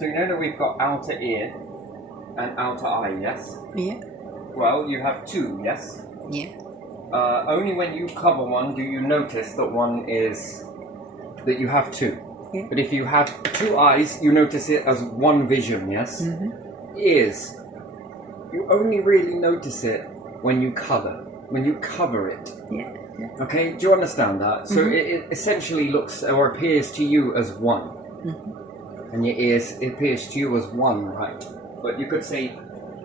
So you know that we've got outer ear and outer eye, yes? Yeah. Well, you have two, yes? Yeah. Only when you cover one do you notice that you have two. Yeah. But if you have two eyes, you notice it as one vision, yes? Mm-hmm. Ears, you only really notice it when you cover it. Yeah. Yeah. Okay, do you understand that? So it essentially looks or appears to you as one. Mm-hmm. And your ears, it appears to you as one, right? But you could say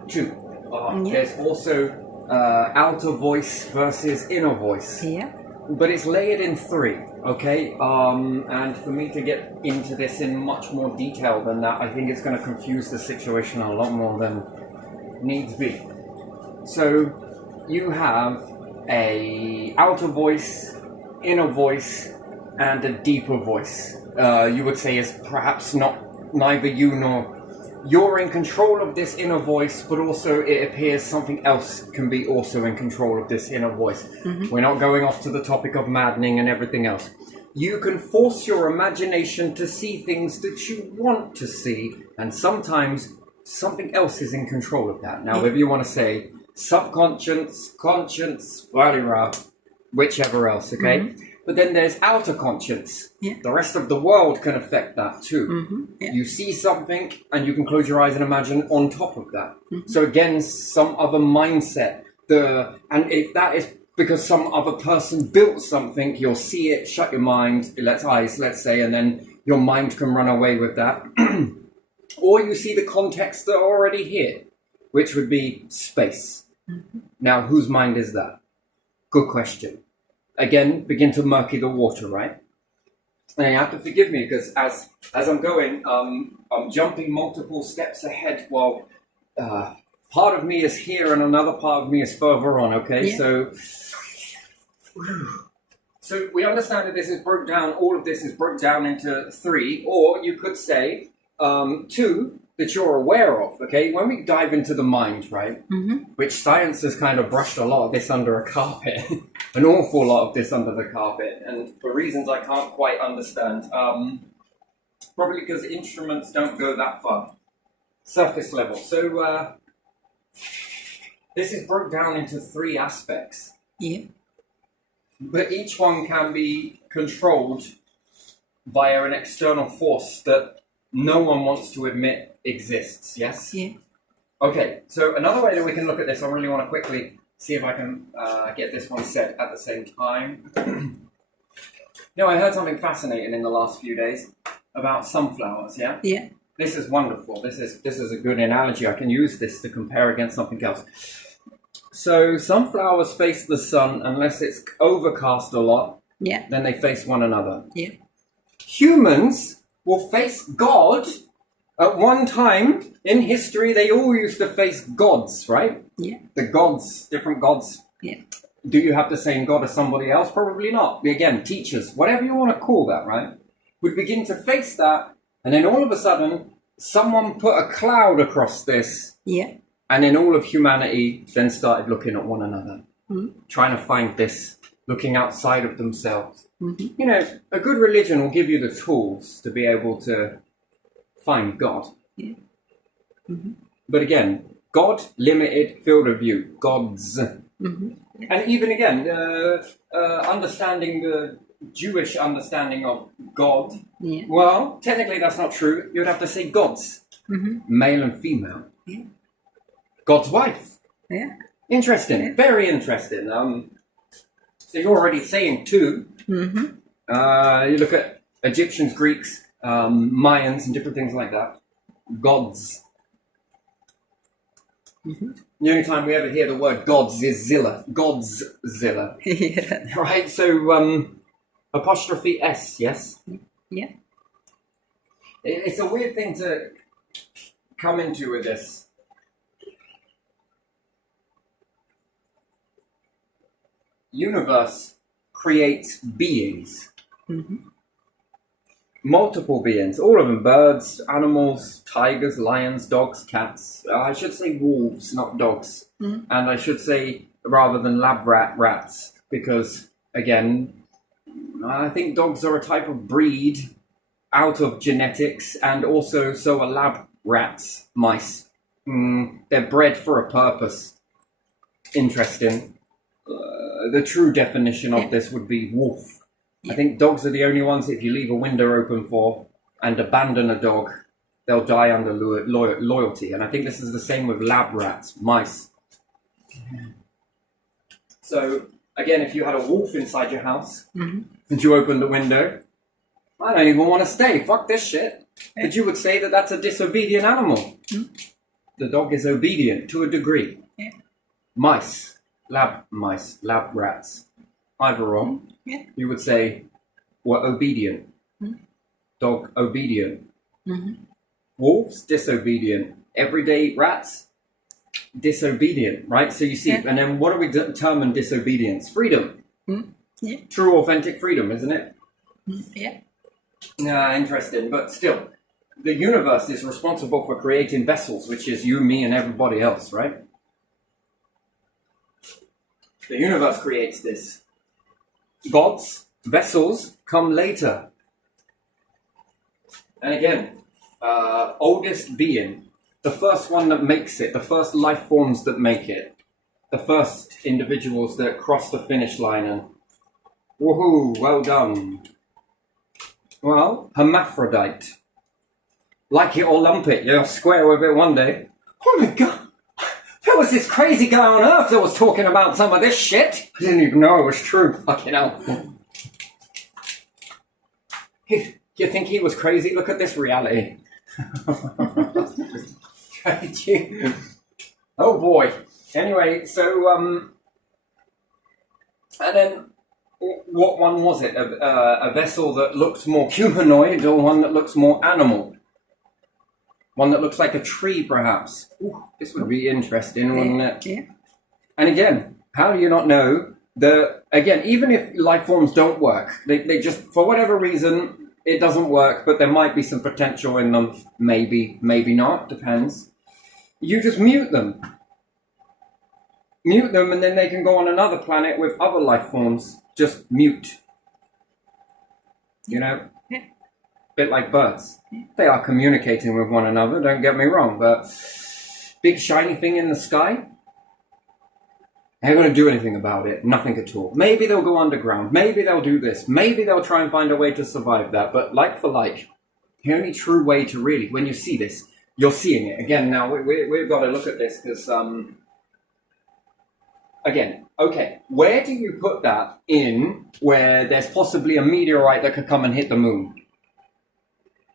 two. Yeah. There's also outer voice versus inner voice. Yeah. But it's layered in three, okay? And for me to get into this in much more detail than that, I think it's going to confuse the situation a lot more than needs be. So you have a outer voice, inner voice, and a deeper voice. You would say is perhaps neither you nor you're in control of this inner voice, but also it appears something else can be also in control of this inner voice. Mm-hmm. We're not going off to the topic of maddening and everything else. You can force your imagination to see things that you want to see, and sometimes something else is in control of that. Now, if you want to say subconscious, conscience, whichever else, okay? Mm-hmm. But then there's outer conscience. Yeah. The rest of the world can affect that too. Mm-hmm. Yeah. You see something and you can close your eyes and imagine on top of that. Mm-hmm. So again, some other mindset. And if that is because some other person built something, you'll see it, shut your mind, let's say, and then your mind can run away with that. Or you see the context that are already here, which would be space. Mm-hmm. Now, whose mind is that? Good question. Again, begin to murky the water, right? And you have to forgive me because as I'm going, I'm jumping multiple steps ahead while part of me is here and another part of me is further on, okay? Yeah. So we understand that this is broke down, all of this is broke down into three, or you could say two that you're aware of, okay? When we dive into the mind, right, which science has kind of brushed a lot of this under a carpet, an awful lot of this under the carpet, and for reasons I can't quite understand, probably because instruments don't go that far, surface level. So this is broke down into three aspects. Yeah. But each one can be controlled via an external force that no one wants to admit exists, yes? Yeah. Okay, so another way that we can look at this, I really want to quickly see if I can get this one said at the same time. I heard something fascinating in the last few days about sunflowers, yeah? Yeah. This is wonderful. This is a good analogy. I can use this to compare against something else. So sunflowers face the sun unless it's overcast a lot. Yeah. Then they face one another. Yeah. Humans will face God. At one time in history, they all used to face gods, right? Yeah. The gods, different gods. Yeah. Do you have the same God as somebody else? Probably not. Again, teachers, whatever you want to call that, right? Would begin to face that, and then all of a sudden, someone put a cloud across this. Yeah. And then all of humanity then started looking at one another, trying to find this, looking outside of themselves. Mm-hmm. You know, a good religion will give you the tools to be able to find God. Yeah. Mm-hmm. But again, God, limited field of view, gods. Mm-hmm. Yeah. And even again, understanding the Jewish understanding of God, well, technically that's not true. You'd have to say gods, male and female. Yeah. God's wife. Yeah. Interesting. Yeah. Very interesting. So you're already saying two. Mm-hmm. You look at Egyptians, Greeks, Mayans, and different things like that. Gods. Mm-hmm. The only time we ever hear the word gods is Zilla. Godzilla. Yeah. Right? So, apostrophe S, yes? Yeah. It's a weird thing to come into with this. Universe creates beings. Mm-hmm. Multiple beings, all of them, birds, animals, tigers, lions, dogs, cats. I should say wolves, not dogs. Mm-hmm. And I should say, rather than lab rats, because, again, I think dogs are a type of breed out of genetics, and also so are lab rats, mice. They're bred for a purpose. Interesting. The true definition of this would be wolf. I think dogs are the only ones, if you leave a window open for and abandon a dog, they'll die under loyalty. And I think this is the same with lab rats, mice. So, again, if you had a wolf inside your house and you opened the window, I don't even want to stay. Fuck this shit. But you would say that that's a disobedient animal. The dog is obedient to a degree. Mice, lab rats, either wrong. You would say we're obedient. Dog obedient. Wolves disobedient. Everyday rats disobedient, right? So you see, and then what do we determine disobedience? Freedom. True, authentic freedom, isn't it? Yeah, interesting. But still, the universe is responsible for creating vessels, which is you, me, and everybody else, right? The universe creates this. God's vessels come later. And again, oldest being, the first one that makes it, the first life forms that make it, the first individuals that cross the finish line and woohoo, well done. Well, hermaphrodite. Like it or lump it, you're square with it one day. Oh my God, there was this crazy guy on Earth that was talking about some of this shit. I didn't even know it was true, fucking hell. You think he was crazy? Look at this reality. Oh boy. Anyway, so, and then, what one was it? A vessel that looks more humanoid or one that looks more animal? One that looks like a tree, perhaps. Ooh, this would be interesting, wouldn't it? Yeah. And again, how do you not know again, even if life forms don't work, they just, for whatever reason, it doesn't work, but there might be some potential in them. Maybe, maybe not, depends. You just mute them. Mute them, and then they can go on another planet with other life forms. Just mute. You know? Yeah. Bit like birds. They are communicating with one another, don't get me wrong, but big shiny thing in the sky, they ain't going to do anything about it. Nothing at all. Maybe they'll go underground. Maybe they'll do this. Maybe they'll try and find a way to survive that. But like for like, the only true way to really, when you see this, you're seeing it. Again, now we've got to look at this because, again, okay, where do you put that in where there's possibly a meteorite that could come and hit the moon?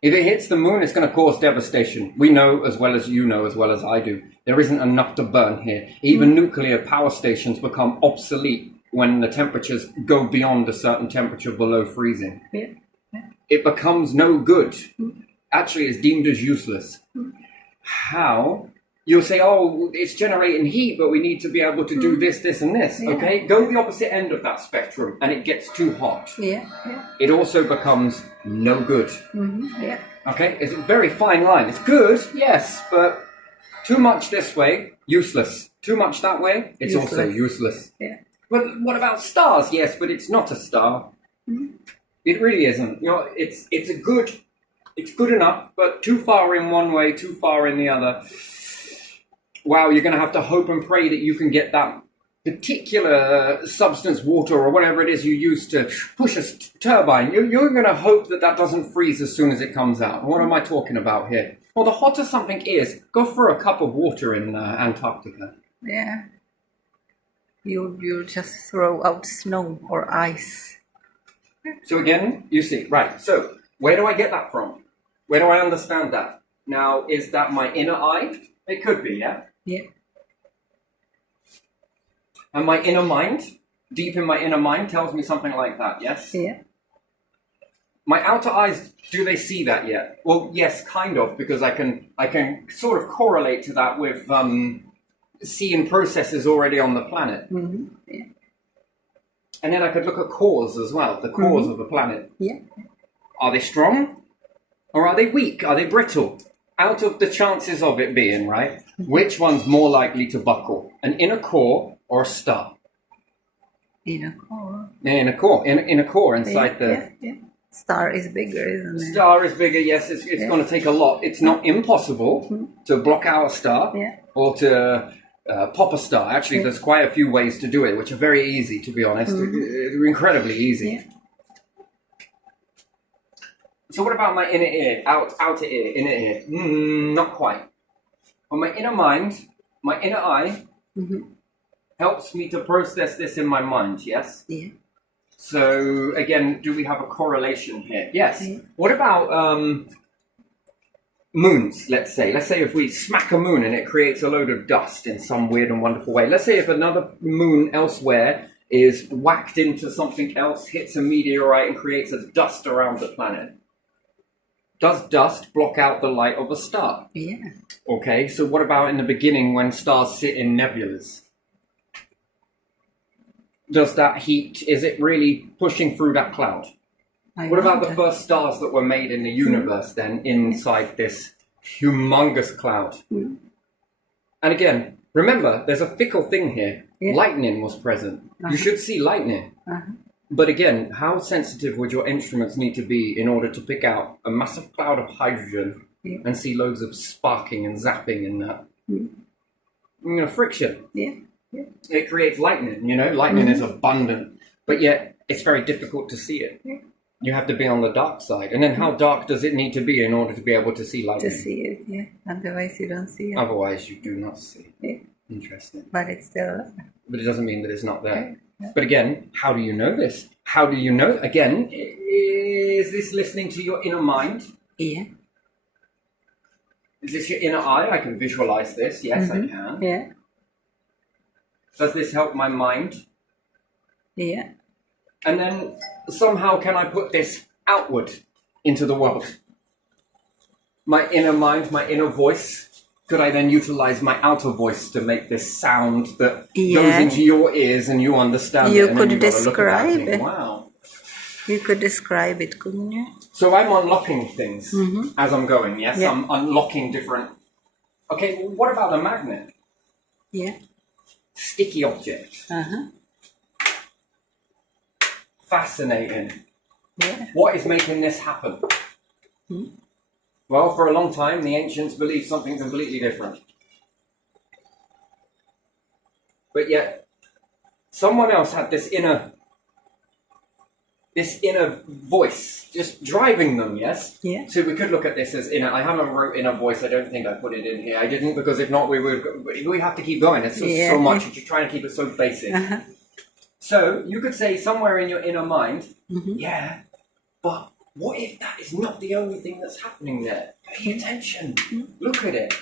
If it hits the moon, it's going to cause devastation. We know as well as you know, as well as I do. There isn't enough to burn here. Even nuclear power stations become obsolete when the temperatures go beyond a certain temperature below freezing. It becomes no good. Actually, it's deemed as useless. How? You'll say, oh, it's generating heat, but we need to be able to do this, this, and this. Yeah. Okay? Go the opposite end of that spectrum, and it gets too hot. It also becomes no good. Okay? It's a very fine line. It's good, yes, but too much this way, useless. Too much that way, it's useless. Also useless. But what about stars? Yes, but it's not a star. It really isn't. You know, it's good enough, but too far in one way, too far in the other. Wow, you're going to have to hope and pray that you can get that particular substance, water, or whatever it is you use to push a turbine. You're going to hope that that doesn't freeze as soon as it comes out. What am I talking about here? Well, the hotter something is, go for a cup of water in Antarctica. Yeah. You just throw out snow or ice. So again, you see, right, so where do I get that from? Where do I understand that? Now, is that my inner eye? It could be, yeah? Yeah. And my inner mind, deep in my inner mind, tells me something like that, yes? Yeah. My outer eyes, do they see that yet? Well, yes, kind of, because I can sort of correlate to that with seeing processes already on the planet. Yeah. And then I could look at cores as well, the cores of the planet. Yeah. Are they strong? Or are they weak? Are they brittle? Out of the chances of it being, right, which one's more likely to buckle? An inner core or a star? Inner core. In a core inside Yeah. Star is bigger, isn't it? Star is bigger, yes, it's going to take a lot. It's not impossible to block out a star or to pop a star. Actually, there's quite a few ways to do it, which are very easy, to be honest. They're incredibly easy. Yeah. So what about my inner ear, outer ear, inner ear? Not quite. On my inner mind, my inner eye helps me to process this in my mind, yes? Yeah. So, again, do we have a correlation here? Yes. What about moons, let's say? Let's say if we smack a moon and it creates a load of dust in some weird and wonderful way. Let's say if another moon elsewhere is whacked into something else, hits a meteorite and creates a dust around the planet. Does dust block out the light of a star? Yeah. Okay, so what about in the beginning when stars sit in nebulas? Does that heat, is it really pushing through that cloud? What about the first stars that were made in the universe then inside this humongous cloud? And again, remember, there's a fickle thing here. Lightning was present. You should see lightning. But again, how sensitive would your instruments need to be in order to pick out a massive cloud of hydrogen and see loads of sparking and zapping in that? Friction. Yeah. It creates lightning, lightning is abundant, but yet it's very difficult to see it. You have to be on the dark side. And then how dark does it need to be in order to be able to see lightning? To see it, yeah. Otherwise you don't see it. Otherwise you do not see it. Yeah. Interesting. But it's still... But it doesn't mean that it's not there. Yeah. But again, how do you know this? How do you know? Again, is this listening to your inner mind? Yeah. Is this your inner eye? I can visualize this. Yes, I can. Yeah. Does this help my mind? Yeah. And then somehow can I put this outward into the world? My inner mind, my inner voice, could I then utilize my outer voice to make this sound that goes into your ears and you understand you it? And could then you describe think, it. wow. You could describe it, couldn't you? So I'm unlocking things as I'm going, yes? Yeah. I'm unlocking different... Okay, well, what about the magnet? Yeah. Sticky object. Fascinating. Yeah. What is making this happen? Well, for a long time, the ancients believed something completely different. But yet, someone else had this inner voice just driving them, yes? Yeah. So we could look at this as inner. I haven't wrote inner voice. I don't think I put it in here. I didn't because if not, we have to keep going. It's just so much. You're trying to keep it so basic. So you could say somewhere in your inner mind, yeah, but what if that is not the only thing that's happening there? Pay attention. Look at it.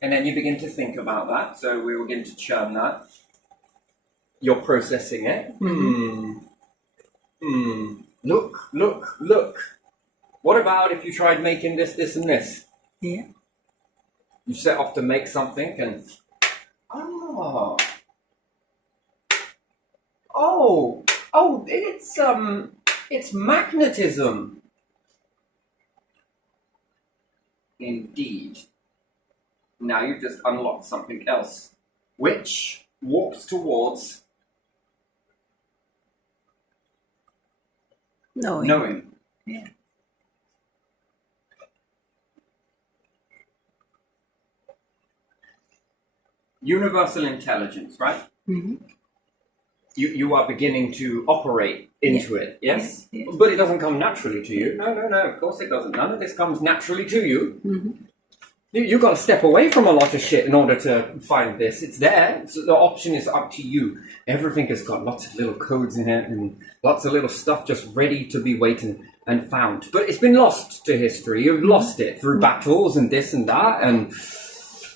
And then you begin to think about that. So we begin to churn that. You're processing it. Look, look, look. What about if you tried making this, this, and this? Yeah. You set off to make something and... Oh, it's magnetism. Indeed. Now you've just unlocked something else, which walks towards knowing. Yeah. Universal intelligence, right? You are beginning to operate into it, yes? Yeah. But it doesn't come naturally to you. No, of course it doesn't. None of this comes naturally to you. You've got to step away from a lot of shit in order to find this. It's there. So the option is up to you. Everything has got lots of little codes in it and lots of little stuff just ready to be waiting and found. But it's been lost to history. You've lost it through battles and this and that. And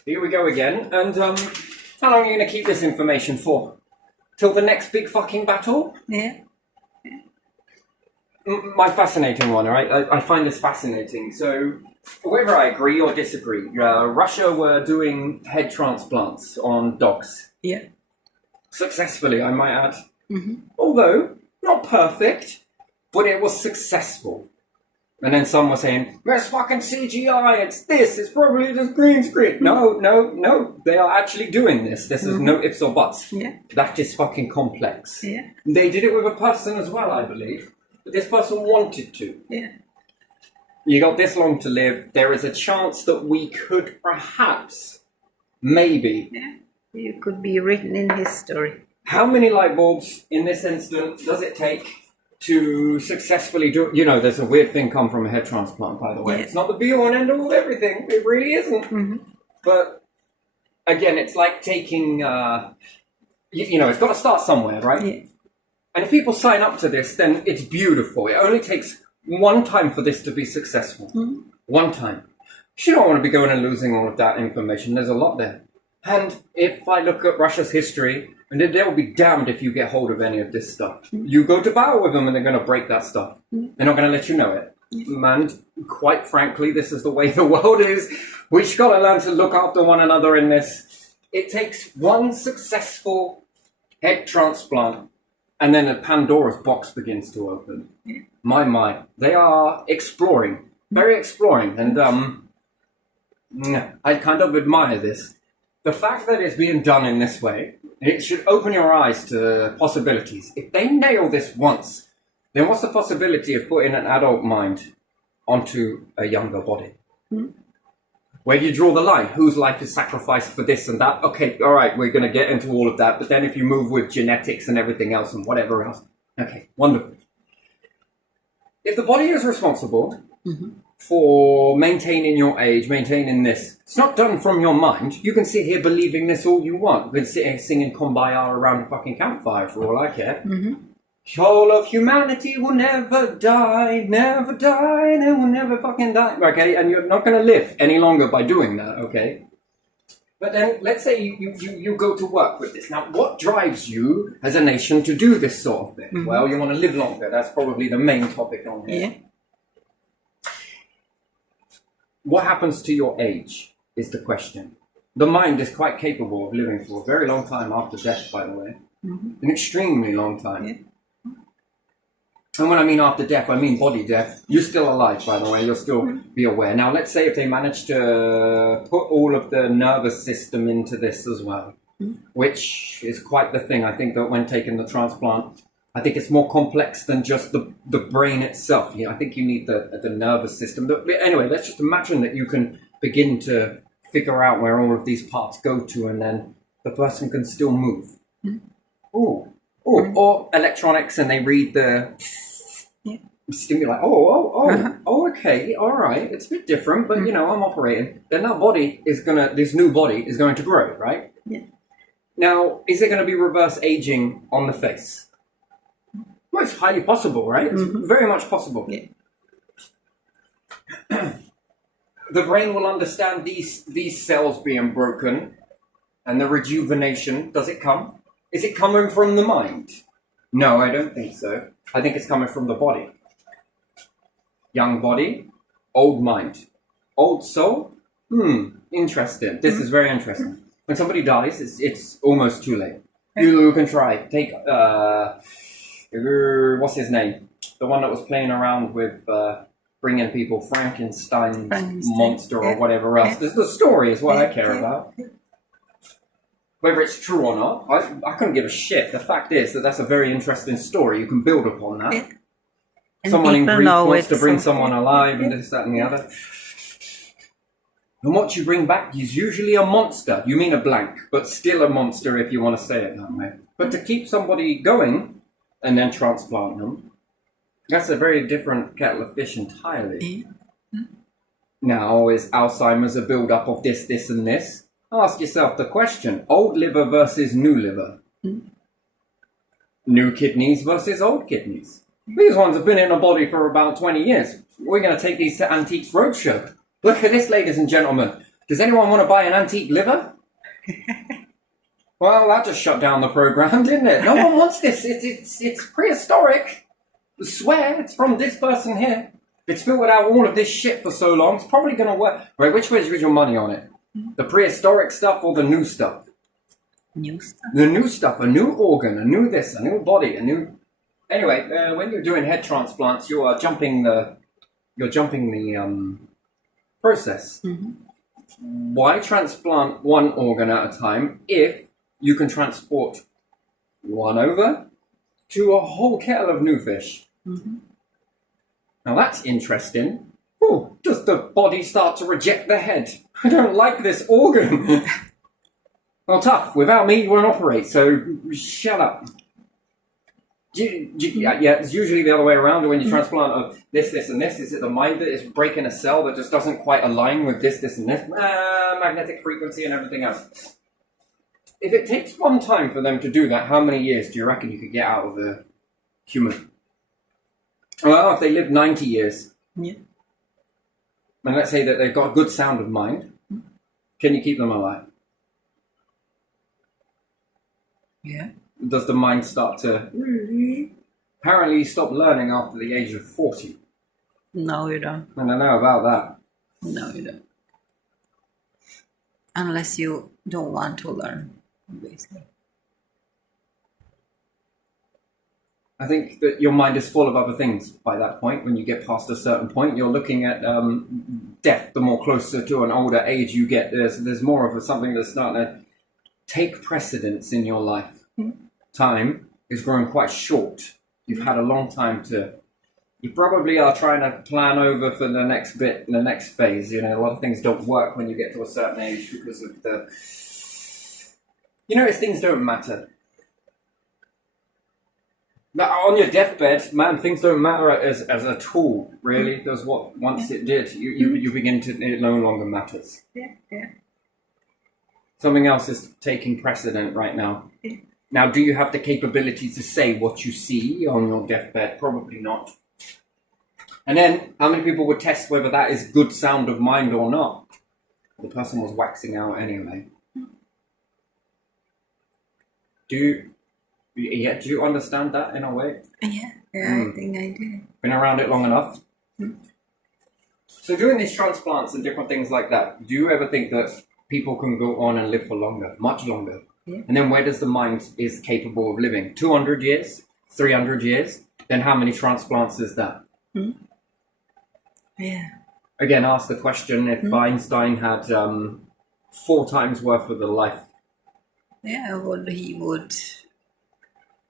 here we go again. And how long are you going to keep this information for? Till the next big fucking battle? Yeah. My fascinating one, right? I find this fascinating. So, whether I agree or disagree, Russia were doing head transplants on dogs. Yeah. Successfully, I might add. Although, not perfect, but it was successful. And then some were saying, "That's fucking CGI, it's this, it's probably just green screen." No, they are actually doing this. This is no ifs or buts. Yeah. That is fucking complex. Yeah. They did it with a person as well, I believe. but this person wanted to. Yeah. You got this long to live. There is a chance that we could perhaps, maybe. Yeah. You could be written in history. How many light bulbs in this instant does it take to successfully do? You know, there's a weird thing come from a head transplant, by the way. Yeah. It's not the be-all and end-all of everything. It really isn't. Mm-hmm. But again, it's like taking, you know, it's got to start somewhere, right? Yeah. And if people sign up to this, then it's beautiful. It only takes one time for this to be successful. Mm-hmm. One time. You don't want to be going and losing all of that information. There's a lot there. And if I look at Russia's history, and they'll be damned if you get hold of any of this stuff. Mm-hmm. You go to battle with them and they're going to break that stuff. Mm-hmm. They're not going to let you know it. And quite frankly, this is the way the world is. We've got to learn to look after one another in this. It takes one successful head transplant and then a Pandora's box begins to open. My. They are exploring. Very exploring. And I kind of admire this. The fact that it's being done in this way, it should open your eyes to possibilities. If they nail this once, then what's the possibility of putting an adult mind onto a younger body? Where do you draw the line? Whose life is sacrificed for this and that? Okay, all right, we're going to get into all of that. But then if you move with genetics and everything else and whatever else, okay, wonderful. If the body is responsible for maintaining your age, maintaining this, it's not done from your mind. You can sit here believing this all you want. You can sit here singing Kumbaya around a fucking campfire for all I care. Whole of humanity will never die, they will never fucking die. Okay, and you're not going to live any longer by doing that, okay? But then, let's say you go to work with this. Now, what drives you as a nation to do this sort of thing? Well, you want to live longer. That's probably the main topic on here. Yeah. What happens to your age is the question. The mind is quite capable of living for a very long time after death, by the way. An extremely long time. Yeah. And when I mean after death, I mean body death. You're still alive, by the way. You'll still be aware. Now, let's say if they manage to put all of the nervous system into this as well, which is quite the thing. I think that when taking the transplant, I think it's more complex than just the brain itself. Yeah, I think you need the nervous system. But anyway, let's just imagine that you can begin to figure out where all of these parts go to, and then the person can still move. Or electronics, and they read the stimuli. Okay, all right. It's a bit different, but you know, I'm operating. Then this new body is going to grow, right? Yeah. Now, is there going to be reverse aging on the face? Well, it's highly possible, right? It's very much possible. Yeah. The brain will understand these cells being broken, and the rejuvenation. Does it come? Is it coming from the mind? No, I don't think so. I think it's coming from the body. Young body, old mind. Old soul? Interesting. This is very interesting. When somebody dies, it's almost too late. You can try. Take, what's his name? The one that was playing around with bringing people Frankenstein's monster or whatever else. The story is what I care about. Whether it's true or not, I couldn't give a shit. The fact is that that's a very interesting story. You can build upon that. Yeah. Someone in grief wants to bring something. someone alive and this, that and the other. And what you bring back is usually a monster. You mean a blank, but still a monster if you want to say it that way. But to keep somebody going and then transplant them, that's a very different kettle of fish entirely. Now, is Alzheimer's a build-up of this, and this? Ask yourself the question, old liver versus new liver. New kidneys versus old kidneys. These ones have been in a body for about 20 years. We're going to take these to Antiques Roadshow. Look at this, ladies and gentlemen. Does anyone want to buy an antique liver? Well, that just shut down the program, didn't it? No one wants this. It's prehistoric. I swear, it's from this person here. It's filled out all of this shit for so long. It's probably going to work. Right, which way is your money on it? The prehistoric stuff or the new stuff? New stuff. The new stuff, a new organ, a new this, a new body, a new... Anyway, when you're doing head transplants, you are jumping the process. Why transplant one organ at a time if you can transport one over to a whole kettle of new fish? Now that's interesting. Oh, does the body start to reject the head? I don't like this organ. Well, tough. Without me, you won't operate, so shut up. Yeah, it's usually the other way around. When you transplant this, and this, is it the mind that is breaking a cell that just doesn't quite align with this, and this? Magnetic frequency and everything else. If it takes one time for them to do that, how many years do you reckon you could get out of a human? Well, if they live 90 years, Yeah. and let's say that they've got a good sound of mind, can you keep them alive? Yeah. Does the mind start to... Apparently you stop learning after the age of 40. No, you don't. I don't know about that. No, you don't. Unless you don't want to learn, basically. I think that your mind is full of other things by that point. When you get past a certain point, you're looking at death. The more closer to an older age you get, there's more of something that's starting to take precedence in your life. Time is growing quite short. You've had a long time to... You probably are trying to plan over for the next bit, the next phase. You know, a lot of things don't work when you get to a certain age because of the... You notice things don't matter. Now, on your deathbed, man, things don't matter as a tool, really. Because what once it did, you begin to... It no longer matters. Yeah. Something else is taking precedent right now. Yeah. Now, do you have the capability to say what you see on your deathbed? Probably not. And then, how many people would test whether that is good sound of mind or not? The person was waxing out anyway. Do you understand that in a way? Yeah, I think I do. Been around it long enough? So doing these transplants and different things like that, do you ever think that people can go on and live for longer, much longer? Yeah. And then where does the mind is capable of living? 200 years? 300 years? Then how many transplants is that? Yeah. Again, ask the question, if Einstein had 4 times worth of the life. Yeah, what he would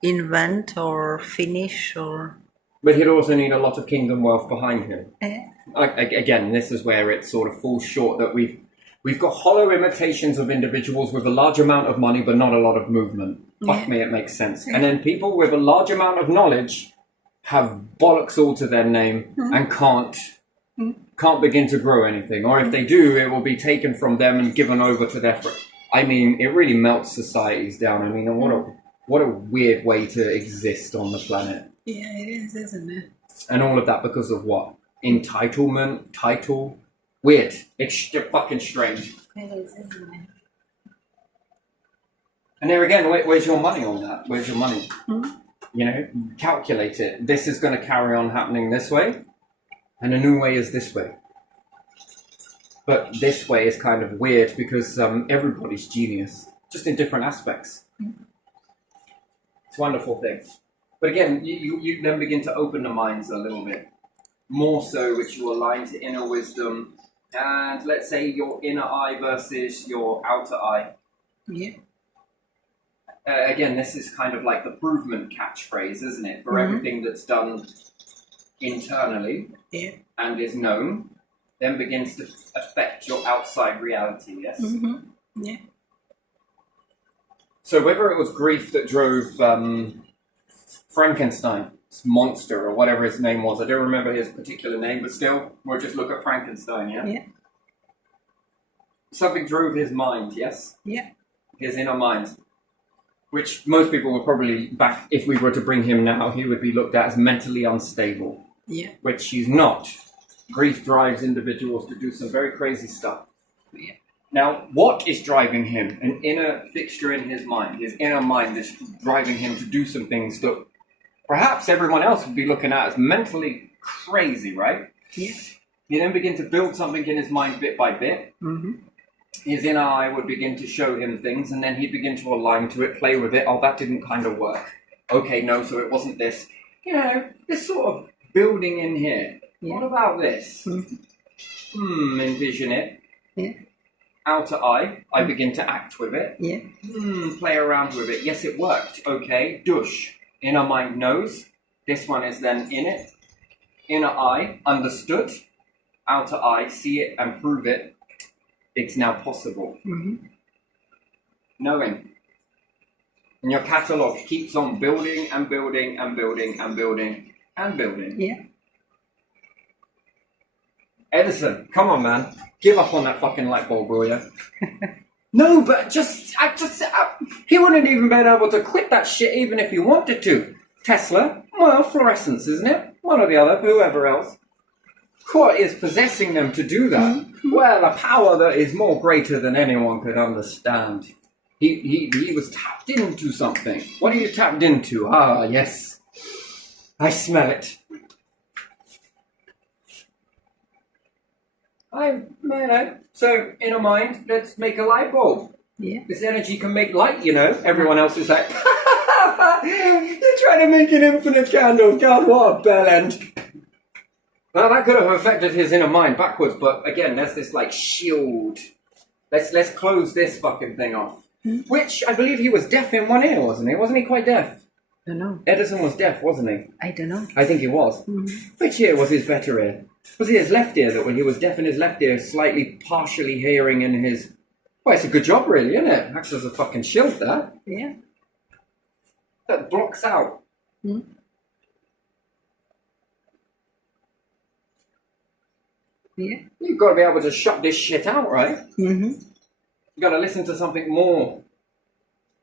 invent or finish or... But he'd also need a lot of kingdom wealth behind him. Yeah. Again, this is where it sort of falls short, that we've got hollow imitations of individuals with a large amount of money but not a lot of movement. Fuck me, it makes sense. And then people with a large amount of knowledge have bollocks all to their name and can't begin to grow anything. Or if they do, it will be taken from them and given over to their friends. I mean, it really melts societies down. I mean, what a weird way to exist on the planet. Yeah, it is, isn't it? And all of that because of what? Entitlement, title. Weird. It's fucking strange. It is, isn't it? And there again, where's your money on that? Where's your money? You know, calculate it. This is going to carry on happening this way, and a new way is this way. But this way is kind of weird because everybody's genius, just in different aspects. It's a wonderful thing. But again, you then begin to open the minds a little bit. More so, which you align to inner wisdom. And let's say your inner eye versus your outer eye. Yeah. Again, this is kind of like the provement catchphrase, isn't it? For everything that's done internally and is known, then begins to affect your outside reality, yes? Yeah. So whether it was grief that drove Frankenstein's monster, or whatever his name was, I don't remember his particular name, but still, we'll just look at Frankenstein, yeah? Yeah. Something drove his mind, yes? Yeah. His inner mind. Which most people would probably back, if we were to bring him now, he would be looked at as mentally unstable. Yeah. Which he's not. Grief drives individuals to do some very crazy stuff. Yeah. Now, what is driving him? An inner fixture in his mind. His inner mind is driving him to do some things that perhaps everyone else would be looking at as mentally crazy, right? Yeah. He then begin to build something in his mind bit by bit. His inner eye would begin to show him things, and then he'd begin to align to it, play with it. Oh, that didn't kind of work. Okay, no, so it wasn't this. You know, this sort of building in here. Yeah. What about this? Envision it. Yeah. Outer eye, I begin to act with it. Yeah. Play around with it. Yes, it worked. Okay, douche. Inner mind knows. This one is then in it. Inner eye, understood. Outer eye, see it and prove it. It's now possible. Knowing. And your catalogue keeps on building and building and building and building and building. Yeah. Edison, come on, man. Give up on that fucking light bulb, will you? No, but he wouldn't even been able to quit that shit even if he wanted to. Tesla, well, fluorescence, isn't it? One or the other, whoever else. What is possessing them to do that? Well, a power that is more greater than anyone could understand. He was tapped into something. What are you tapped into? Ah, yes. I smell it. So, inner mind, let's make a light bulb. Yeah. This energy can make light, you know. Everyone else is like, you're trying to make an infinite candle. God, what a bell end. Well, that could have affected his inner mind backwards, but again, there's this like shield. Let's close this fucking thing off. Which I believe he was deaf in one ear, wasn't he? Wasn't he quite deaf? I don't know. Edison was deaf, wasn't he? I don't know. I think he was. Which ear was his better ear? Was it his left ear that when he was deaf in his left ear, slightly partially hearing in his... Well, it's a good job really, isn't it? Acts as a fucking shield there. Yeah. That blocks out. Yeah. You've got to be able to shut this shit out, right? You've got to listen to something more.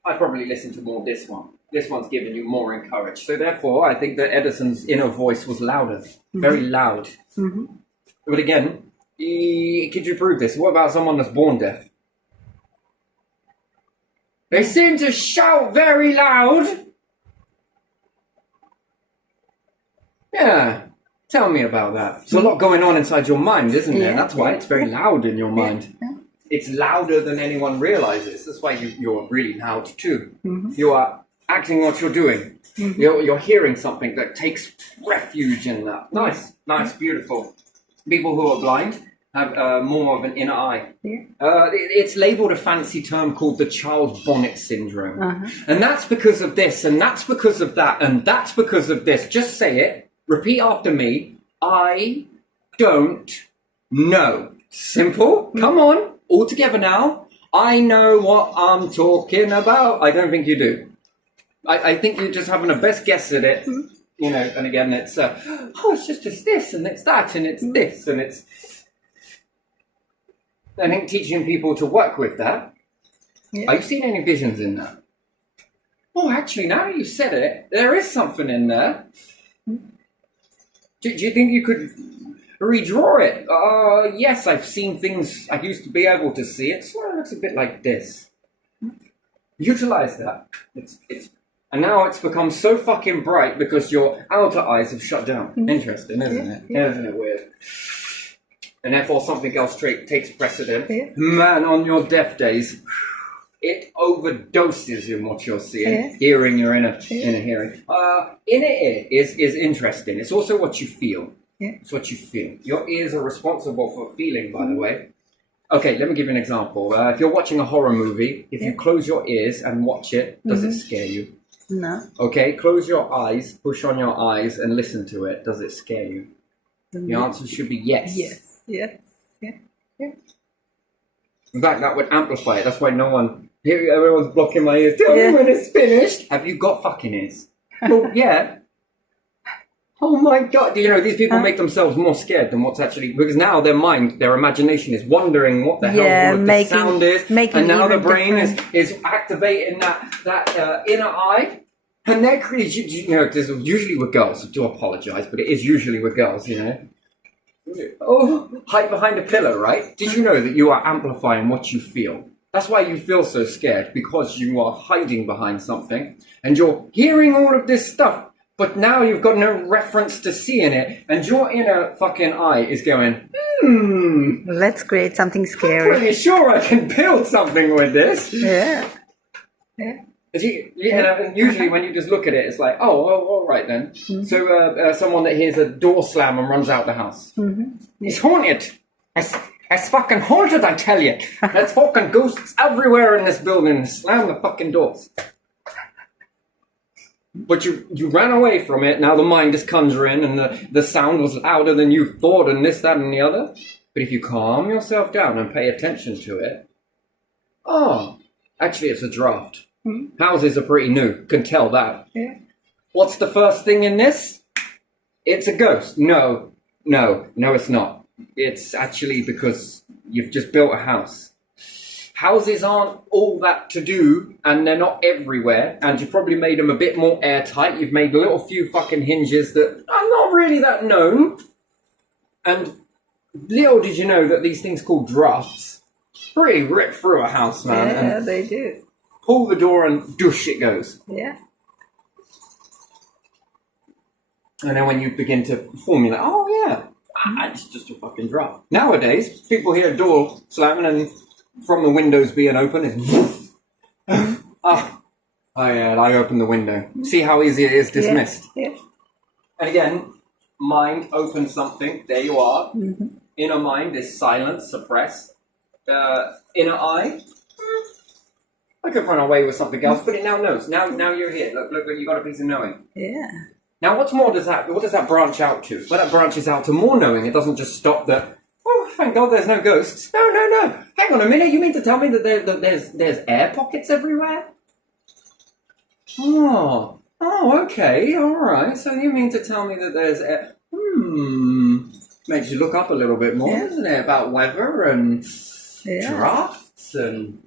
I'd probably listen to more this one. This one's giving you more encourage. So therefore, I think that Edison's inner voice was louder. Very loud. But again, could you prove this? What about someone that's born deaf? They seem to shout very loud. Yeah. Tell me about that. There's a lot going on inside your mind, isn't there? Yeah. That's why it's very loud in your mind. Yeah. It's louder than anyone realizes. That's why you're really loud too. You are acting what you're doing. You're hearing something that takes refuge in that. Nice, beautiful. People who are blind have more of an inner eye. Yeah. It's labeled a fancy term called the Charles Bonnet syndrome. And that's because of this, and that's because of that, and that's because of this. Just say it. Repeat after me. I don't know. Simple. Come on. All together now. I know what I'm talking about. I don't think you do. I think you're just having a best guess at it. You know, and again, it's, it's just this, and it's that, and it's this, and it's... I think teaching people to work with that. Yeah. Are you seeing any visions in that? Oh, actually, now that you said it, there is something in there. Do you think you could redraw it? Yes, I've seen things I used to be able to see. It sort of looks a bit like this. Utilize that. And now it's become so fucking bright because your outer eyes have shut down. Interesting, isn't it? Yeah. Isn't it weird? And therefore something else takes precedent. Yeah. Man, on your deaf days, it overdoses in what you're seeing, hearing your inner hearing. Inner ear is interesting. It's also what you feel. Yeah. It's what you feel. Your ears are responsible for feeling, by the way. Okay, let me give you an example. If you're watching a horror movie, if you close your ears and watch it, does it scare you? No. Okay, close your eyes, push on your eyes and listen to it. Does it scare you? The answer should be yes. Yes. Yeah. In fact, that would amplify it. That's why everyone's blocking my ears. Tell me when it's finished. Have you got fucking ears? Well, yeah. Oh my God. You know, these people make themselves more scared than what's actually... Because now their mind, their imagination is wondering what the hell the sound is. And now the brain is activating that inner eye. And they're creating... You know, this is usually with girls. I do apologize, but it is usually with girls, you know. Oh, hide behind a pillar, right? Did you know that you are amplifying what you feel? That's why you feel so scared, because you are hiding behind something and you're hearing all of this stuff, but now you've got no reference to seeing it, and your inner fucking eye is going, let's create something scary. I'm pretty sure I can build something with this. Yeah. And usually when you just look at it, it's like, oh, well, all right then. So someone that hears a door slam and runs out the house. It's haunted. It's fucking haunted, I tell you. There's fucking ghosts everywhere in this building. Slam the fucking doors. But you ran away from it. Now the mind is conjuring, and the sound was louder than you thought, and this, that, and the other. But if you calm yourself down and pay attention to it, oh, actually, it's a draft. Houses are pretty new. Can tell that. Yeah. What's the first thing in this? It's a ghost. No, it's not. It's actually because you've just built a house. Houses aren't all that to do, and they're not everywhere, and you've probably made them a bit more airtight. You've made a little few fucking hinges that are not really that known. And little did you know that these things called drafts pretty rip through a house, man. Yeah, and they do. pull the door and doosh, it goes. Yeah. And then when you begin to formulate, oh yeah, it's just a fucking draft. Nowadays, people hear a door slamming and from the windows being open, it's oh yeah, I opened the window. See how easy it is dismissed. Yeah. And again, mind opens something. There you are. Inner mind is silent, suppressed. Inner eye, I could run away with something else, but it now knows. Now you're here. Look, you got a piece of knowing. Yeah. Now, what does that branch out to? Well, that branches out to more knowing. It doesn't just stop the, oh, thank God there's no ghosts. No. Hang on a minute. You mean to tell me that there's air pockets everywhere? Oh, okay, all right. So you mean to tell me that there's air? Makes you look up a little bit more, doesn't it? About weather and drafts and...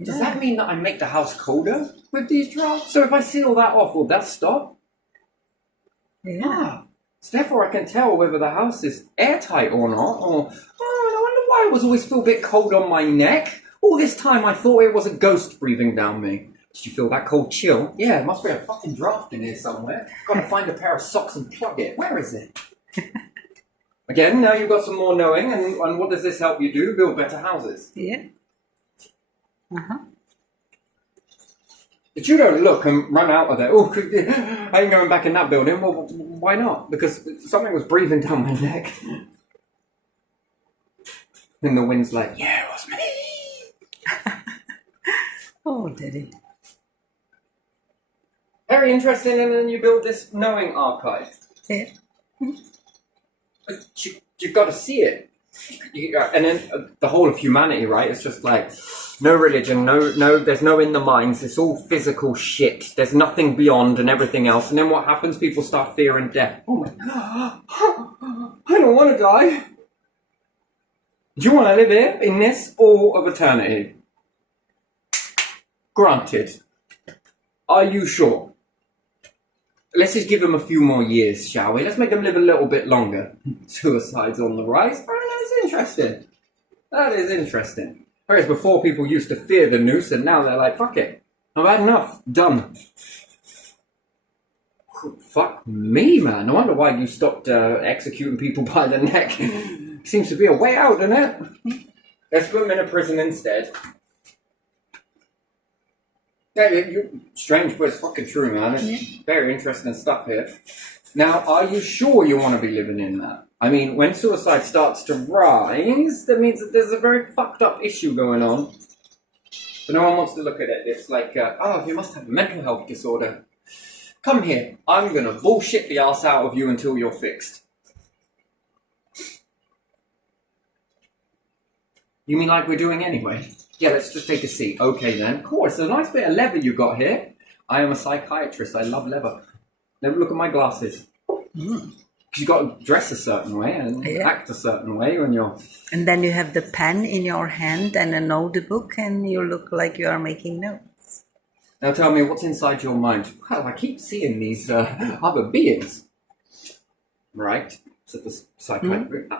Does that mean that I make the house colder with these drafts? So if I seal that off, will that stop? Yeah. So therefore I can tell whether the house is airtight or not. Or, I wonder why it was always feel a bit cold on my neck. All this time I thought it was a ghost breathing down me. Did you feel that cold chill? Yeah, it must be a fucking draft in here somewhere. Gotta find a pair of socks and plug it. Where is it? Again, now you've got some more knowing, and what does this help you do? Build better houses. Yeah. But you don't look and run out of there. Oh, I ain't going back in that building. Well, why not? Because something was breathing down my neck. And the wind's like, yeah, it was me. Oh, Daddy. Very interesting, and then you build this knowing archive. Yeah. But you've got to see it. And then the whole of humanity, right? It's just like, no religion, no, there's no in the minds. It's all physical shit. There's nothing beyond and everything else. And then what happens? People start fearing death. Oh my God. I don't want to die. Do you want to live here in this all of eternity? Granted. Are you sure? Let's just give them a few more years, shall we? Let's make them live a little bit longer. Suicide's on the rise. Oh, that's interesting. That is interesting. Whereas before people used to fear the noose, and now they're like, fuck it. I've had enough. Done. Fuck me, man. No wonder why you stopped executing people by the neck. Seems to be a way out, doesn't it? Let's put them in a prison instead. Yeah, strange, but it's fucking true, man. It's very interesting stuff here. Now, are you sure you want to be living in that? I mean, when suicide starts to rise, that means that there's a very fucked up issue going on. But no one wants to look at it. It's like, oh, you must have a mental health disorder. Come here. I'm going to bullshit the arse out of you until you're fixed. You mean like we're doing anyway? Yeah, let's just take a seat. Okay, then. Cool, it's a nice bit of leather you got here. I am a psychiatrist. I love leather. Look at my glasses. Because you've got to dress a certain way and act a certain way when you're... And then you have the pen in your hand and a notebook, and you look like you are making notes. Now tell me, what's inside your mind? Well, I keep seeing these other beings. Right? Said the psychiatrist.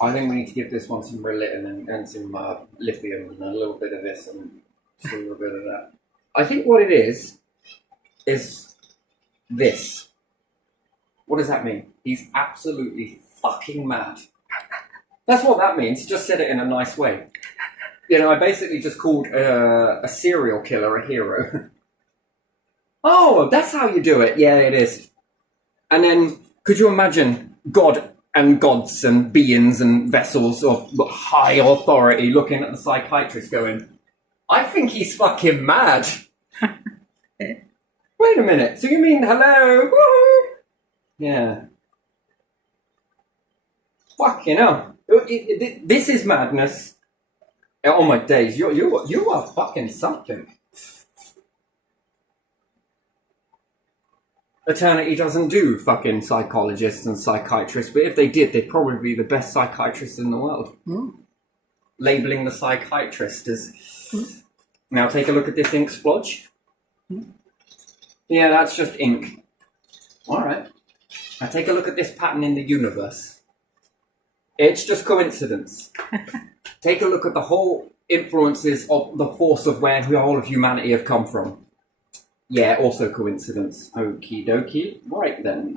I think we need to give this one some Relitin and some lithium and a little bit of this and a little bit of that. I think what it is this. What does that mean? He's absolutely fucking mad. That's what that means. Just said it in a nice way. You know, I basically just called a serial killer a hero. Oh, that's how you do it. Yeah, it is. And then, could you imagine God and gods and beings and vessels of high authority looking at the psychiatrist going, I think he's fucking mad. Wait a minute. So you mean hello? Woo! Yeah. Fucking hell. This is madness. Oh my days. You are fucking something. Eternity doesn't do fucking psychologists and psychiatrists, but if they did, they'd probably be the best psychiatrists in the world. Labeling the psychiatrist as... Now take a look at this ink splodge. Yeah, that's just ink. Alright. Now take a look at this pattern in the universe. It's just coincidence. Take a look at the whole influences of the force of where the whole of humanity have come from. Yeah, also coincidence. Okie dokie. Right then.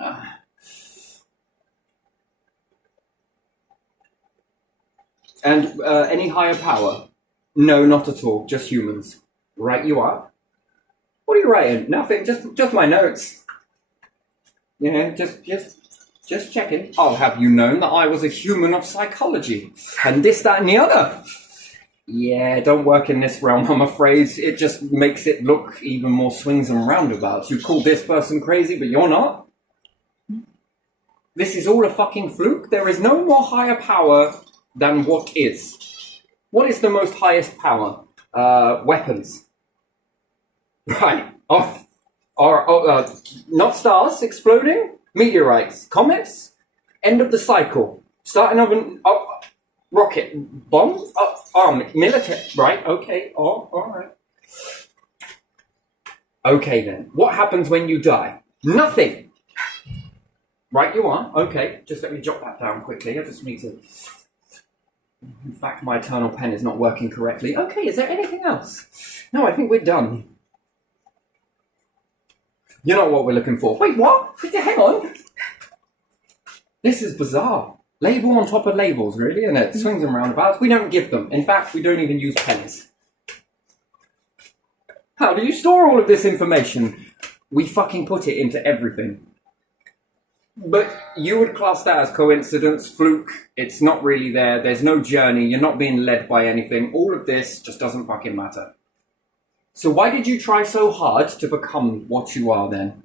And any higher power? No, not at all. Just humans. Right you are. What are you writing? Nothing. Just my notes. Yeah, just checking. I'll have you known that I was a human of psychology. And this, that, and the other. Yeah, don't work in this realm, I'm afraid. It just makes it look even more swings and roundabouts. You call this person crazy, but you're not? This is all a fucking fluke. There is no more higher power than what is. What is the most highest power? Weapons. Right. Not stars exploding? Meteorites? Comets? End of the cycle. Starting of an... rocket bomb? Military. Right, okay. Alright. Okay then. What happens when you die? Nothing. Right, you are. Okay. Just let me jot that down quickly. I just need to... In fact, my eternal pen is not working correctly. Okay, is there anything else? No, I think we're done. You're not what we're looking for. Wait, what? Hang on. This is bizarre. Label on top of labels, really, isn't it? Swings and roundabouts. We don't give them. In fact, we don't even use pens. How do you store all of this information? We fucking put it into everything. But you would class that as coincidence, fluke. It's not really there. There's no journey. You're not being led by anything. All of this just doesn't fucking matter. So why did you try so hard to become what you are then?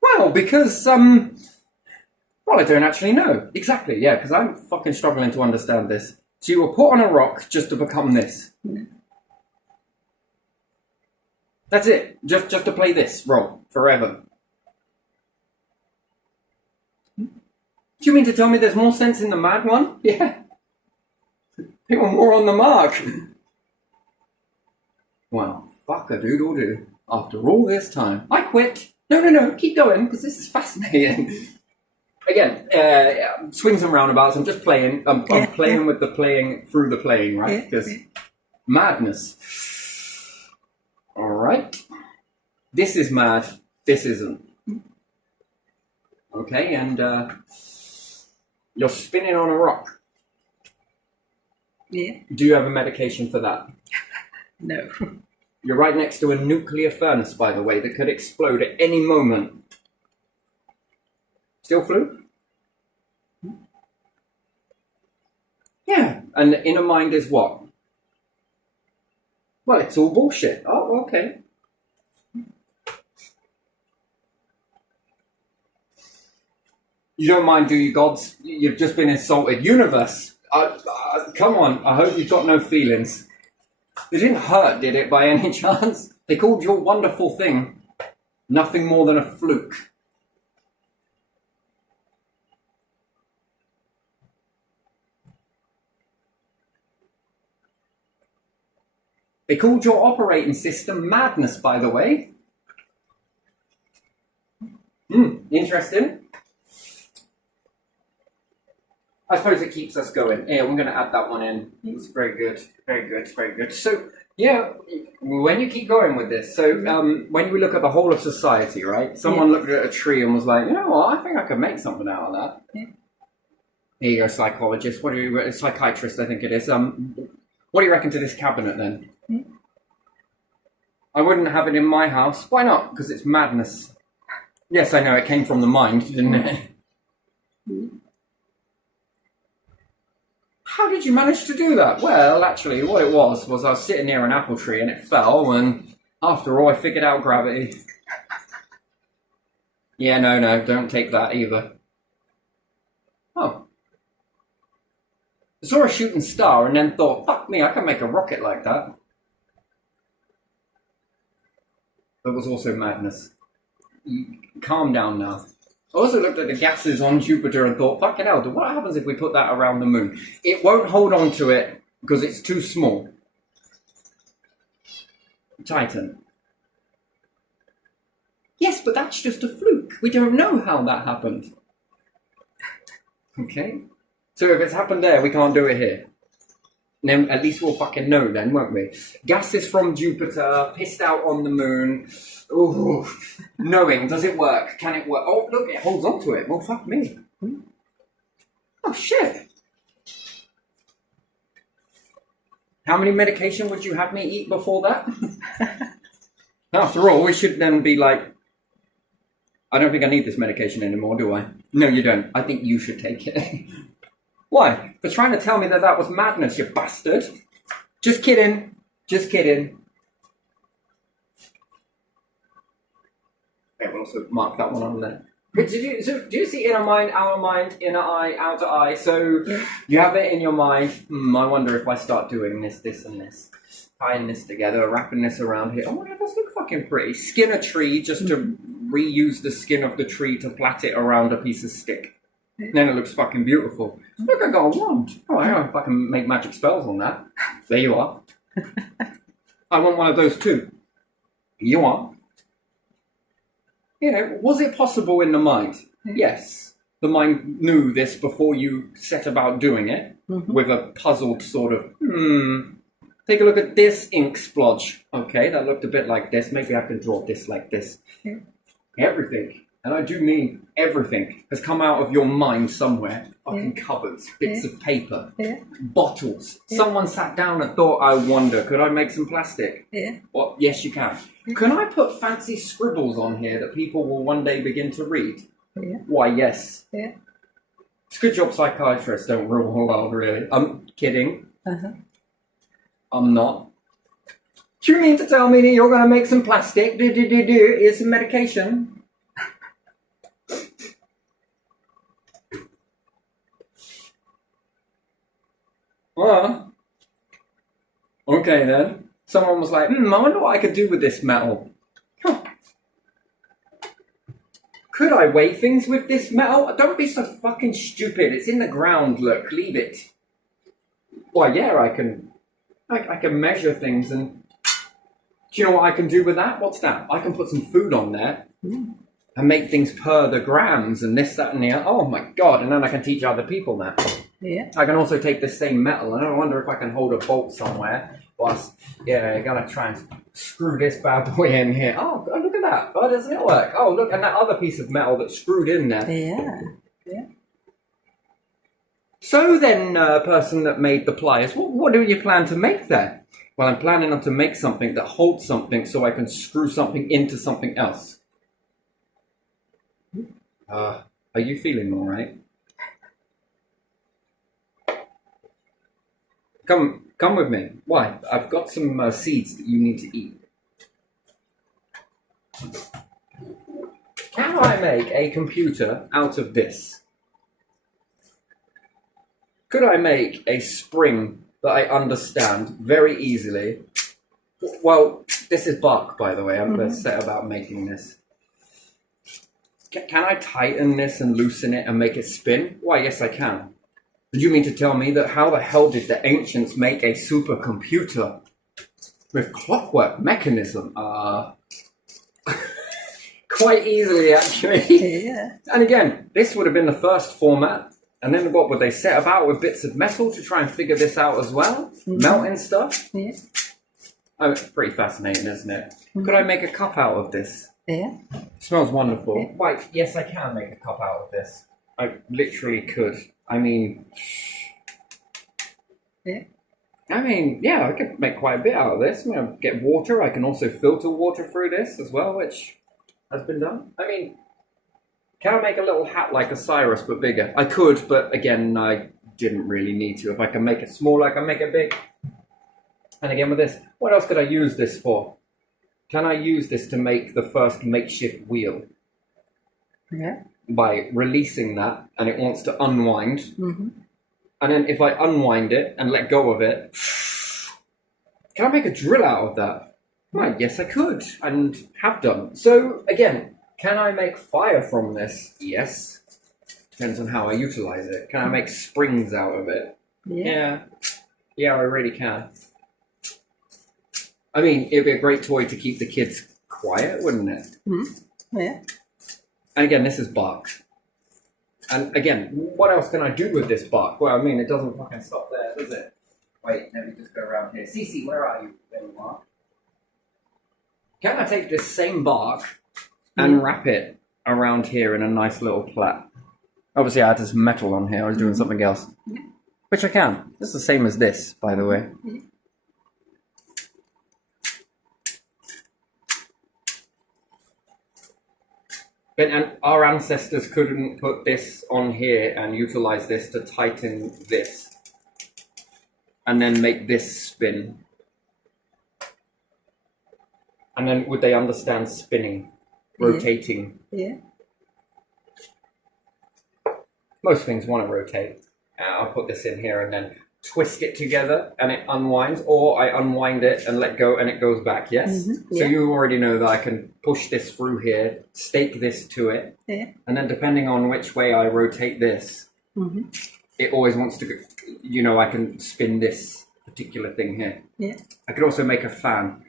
Well, because, well, I don't actually know. Exactly, yeah, because I'm fucking struggling to understand this. So you were put on a rock just to become this. That's it. Just to play this role forever. Do you mean to tell me there's more sense in the mad one? Yeah. People more on the mark. Well, fuck a doodle do. After all this time, I quit. No, keep going, because this is fascinating. Again, swings and roundabouts. I'm just playing. I'm playing with the playing through the playing, right? Because madness. All right. This is mad. This isn't. Okay, and you're spinning on a rock. Yeah. Do you have a medication for that? No. You're right next to a nuclear furnace, by the way, that could explode at any moment. Still fluke? Yeah. And the inner mind is what? Well, it's all bullshit. Oh, okay. You don't mind, do you, gods? You've just been insulted. Universe, come on. I hope you've got no feelings. It didn't hurt, did it, by any chance? They called your wonderful thing nothing more than a fluke. They called your operating system madness, by the way. Interesting. I suppose it keeps us going. Yeah, we're going to add that one in. It's very good. Very good. Very good. So, yeah, when you keep going with this, so when we look at the whole of society, right? Someone looked at a tree and was like, you know what, I think I could make something out of that. Yeah. Here you go, psychologist. What are you, a psychiatrist, I think it is. What do you reckon to this cabinet then? I wouldn't have it in my house. Why not? Because it's madness. Yes, I know, it came from the mind, didn't it? How did you manage to do that? Well, actually, what it was I was sitting near an apple tree and it fell, and after all, I figured out gravity. Yeah, no, don't take that either. Oh. I saw a shooting star and then thought, fuck me, I can make a rocket like that. That was also madness. Calm down now. I also looked at the gases on Jupiter and thought, fucking hell, what happens if we put that around the moon? It won't hold on to it because it's too small. Titan. Yes, but that's just a fluke. We don't know how that happened. Okay? So if it's happened there, we can't do it here. Then at least we'll fucking know then, won't we? Gases from Jupiter, pissed out on the moon. Ooh. Knowing, does it work? Can it work? Oh, look, it holds on to it. Well, fuck me. Oh, shit. How many medication would you have me eat before that? After all, we should then be like, I don't think I need this medication anymore, do I? No, you don't. I think you should take it. Why? For trying to tell me that that was madness, you bastard. Just kidding. Just kidding. Okay, we'll also mark that one on there. But do you see inner mind, outer mind, inner eye, outer eye? So you have it in your mind. I wonder if I start doing this, and this. Tying this together, wrapping this around here. Oh my god, this looks fucking pretty. Skin a tree just to reuse the skin of the tree to plait it around a piece of stick. Then it looks fucking beautiful. Look, I got a wand. Oh, I don't know if I can make magic spells on that. There you are. I want one of those too. You are. You know, was it possible in the mind? Yes. The mind knew this before you set about doing it with a puzzled sort of, take a look at this ink splodge. Okay, that looked a bit like this. Maybe I can draw this like this. Everything, and I do mean everything, has come out of your mind somewhere. Fucking cupboards, bits of paper, bottles. Someone sat down and thought, I wonder, could I make some plastic? Well, yes, you can. Can I put fancy scribbles on here that people will one day begin to read? Why, yes. It's a good job psychiatrists don't rule the world, really. I'm kidding. I'm not. Do you mean to tell me that you're going to make some plastic? Here's some medication. Well, okay then. Someone was like, I wonder what I could do with this metal. Could I weigh things with this metal? Don't be so fucking stupid. It's in the ground, look. Leave it. Why, yeah, I can measure things and... Do you know what I can do with that? What's that? I can put some food on there and make things per the grams and this, that, and the other. Oh my god, and then I can teach other people that. I can also take the same metal, and I wonder if I can hold a bolt somewhere. Plus, I'm gonna try and screw this bad boy in here. Oh, God, look at that. Oh, doesn't it work? Oh, look, and that other piece of metal that's screwed in there. So then, person that made the pliers, what do you plan to make there? Well, I'm planning on to make something that holds something so I can screw something into something else. Are you feeling all right? Come with me. Why? I've got some seeds that you need to eat. Can I make a computer out of this? Could I make a spring that I understand very easily? Well, this is bark, by the way. I'm going to set about making this. Can I tighten this and loosen it and make it spin? Why, yes, I can. Did you mean to tell me that how the hell did the ancients make a supercomputer with clockwork mechanism? Quite easily, actually. And again, this would have been the first format. And then what would they set about with bits of metal to try and figure this out as well? Melting stuff? Oh, it's pretty fascinating, isn't it? Could I make a cup out of this? It smells wonderful. Right, yes, I can make a cup out of this. I literally could. I mean, I could make quite a bit out of this. I'm going to get water. I can also filter water through this as well, which has been done. I mean, can I make a little hat like Osiris but bigger? I could, but again, I didn't really need to. If I can make it small, I can make it big. And again with this, what else could I use this for? Can I use this to make the first makeshift wheel? Yeah. by releasing that, and it wants to unwind. Mm-hmm. And then if I unwind it and let go of it, can I make a drill out of that? Right, yes I could, and have done. So again, can I make fire from this? Yes. Depends on how I utilize it. Can I make springs out of it? Yeah. Yeah, I really can. I mean, it'd be a great toy to keep the kids quiet, wouldn't it? Mm-hmm. Yeah. And again, this is bark. And again, what else can I do with this bark? Well, I mean, it doesn't fucking stop there, does it? Wait, let me just go around here. Cece, where are you? There you are. Can I take this same bark and wrap it around here in a nice little plait? Obviously, I had this metal on here. I was doing something else. Yeah. Which I can. This is the same as this, by the way. Yeah. And our ancestors couldn't put this on here and utilize this to tighten this. And then make this spin. And then would they understand spinning, rotating? Yeah. Most things want to rotate. I'll put this in here and then twist it together and it unwinds, or I unwind it and let go and it goes back, yes? Mm-hmm. So Yeah. you already know that I can push this through here, stake this to it, Yeah. and then depending on which way I rotate this, Mm-hmm. it always wants to go, you know, I can spin this particular thing here. Yeah. I could also make a fan.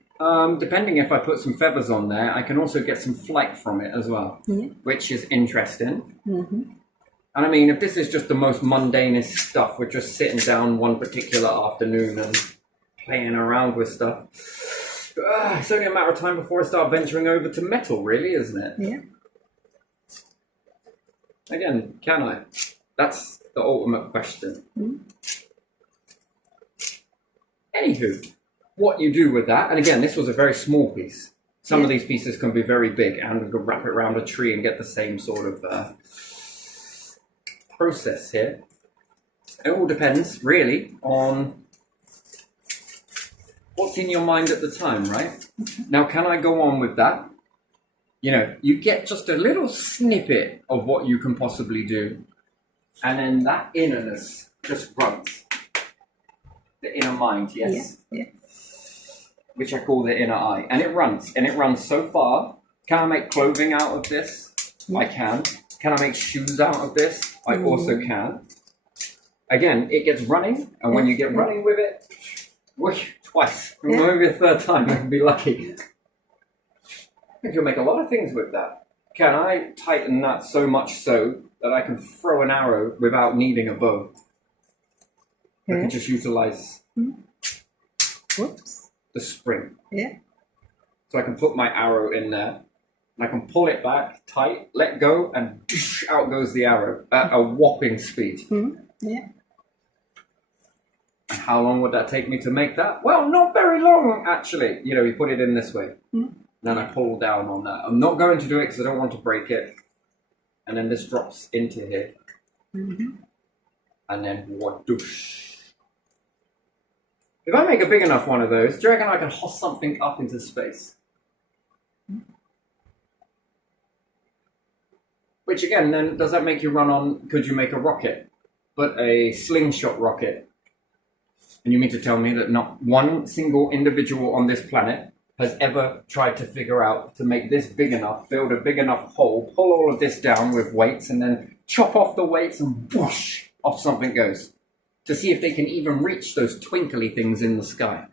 Depending if I put some feathers on there, I can also get some flight from it as well, Yeah. which is interesting. Mm-hmm. And I mean, if this is just the most mundanest stuff, we're just sitting down one particular afternoon and playing around with stuff. It's only a matter of time before I start venturing over to metal, really, isn't it? Yeah. Again, can I? That's the ultimate question. Anywho, what you do with that, and again, this was a very small piece. Some of these pieces can be very big, and we could wrap it around a tree and get the same sort of process here. It all depends, really, on what's in your mind at the time, right? Now, can I go on with that? You know, you get just a little snippet of what you can possibly do, and then that innerness just runs. The inner mind, yes? Yeah. Which I call the inner eye. And it runs so far. Can I make clothing out of this? I can. Can I make shoes out of this? I also can. Again, it gets running, and when you get running with it, whoosh, twice, maybe a third time, you can be lucky. You can make a lot of things with that. Can I tighten that so much so that I can throw an arrow without needing a bow? I can just utilize Whoops. the spring. Yeah. So I can put my arrow in there, and I can pull it back tight, let go, and out goes the arrow at a whopping speed. Yeah. And how long would that take me to make that? Well, not very long, actually. You know, you put it in this way. Then I pull down on that. I'm not going to do it because I don't want to break it. And then this drops into here. And then whoosh. If I make a big enough one of those, do you reckon I can hoss something up into space? Which again, then, does that make you run on, could you make a rocket? But a slingshot rocket. And you mean to tell me that not one single individual on this planet has ever tried to figure out to make this big enough, build a big enough hole, pull all of this down with weights, and then chop off the weights and whoosh, off something goes. To see if they can even reach those twinkly things in the sky.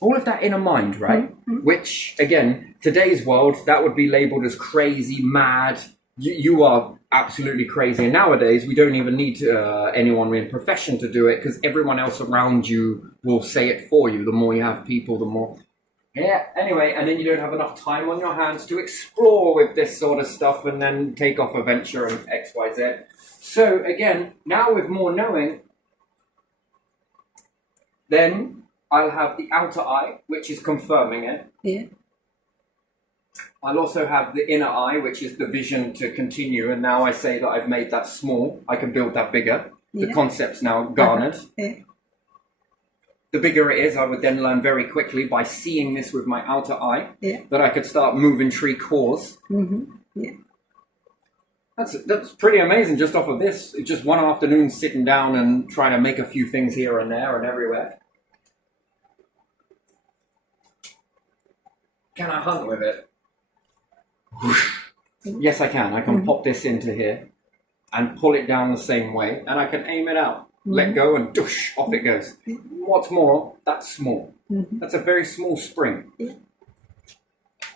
All of that inner mind, right? Which, again, today's world, that would be labeled as crazy, mad. You are absolutely crazy. And nowadays, we don't even need anyone in profession to do it because everyone else around you will say it for you. The more you have people, the more... Yeah, anyway, and then you don't have enough time on your hands to explore with this sort of stuff and then take off a venture and X, Y, Z. So, again, now with more knowing, then I'll have the outer eye, which is confirming it. Yeah. I'll also have the inner eye, which is the vision to continue. And now I say that I've made that small. I can build that bigger. The concept's now garnered. Yeah. The bigger it is, I would then learn very quickly by seeing this with my outer eye Yeah. that I could start moving tree cores Yeah. That's pretty amazing just off of this. Just one afternoon sitting down and trying to make a few things here and there and everywhere. Can I hunt with it? Yes, I can. I can pop this into here and pull it down the same way, and I can aim it out. Let go and doosh, off it goes. What's more, that's small. That's a very small spring.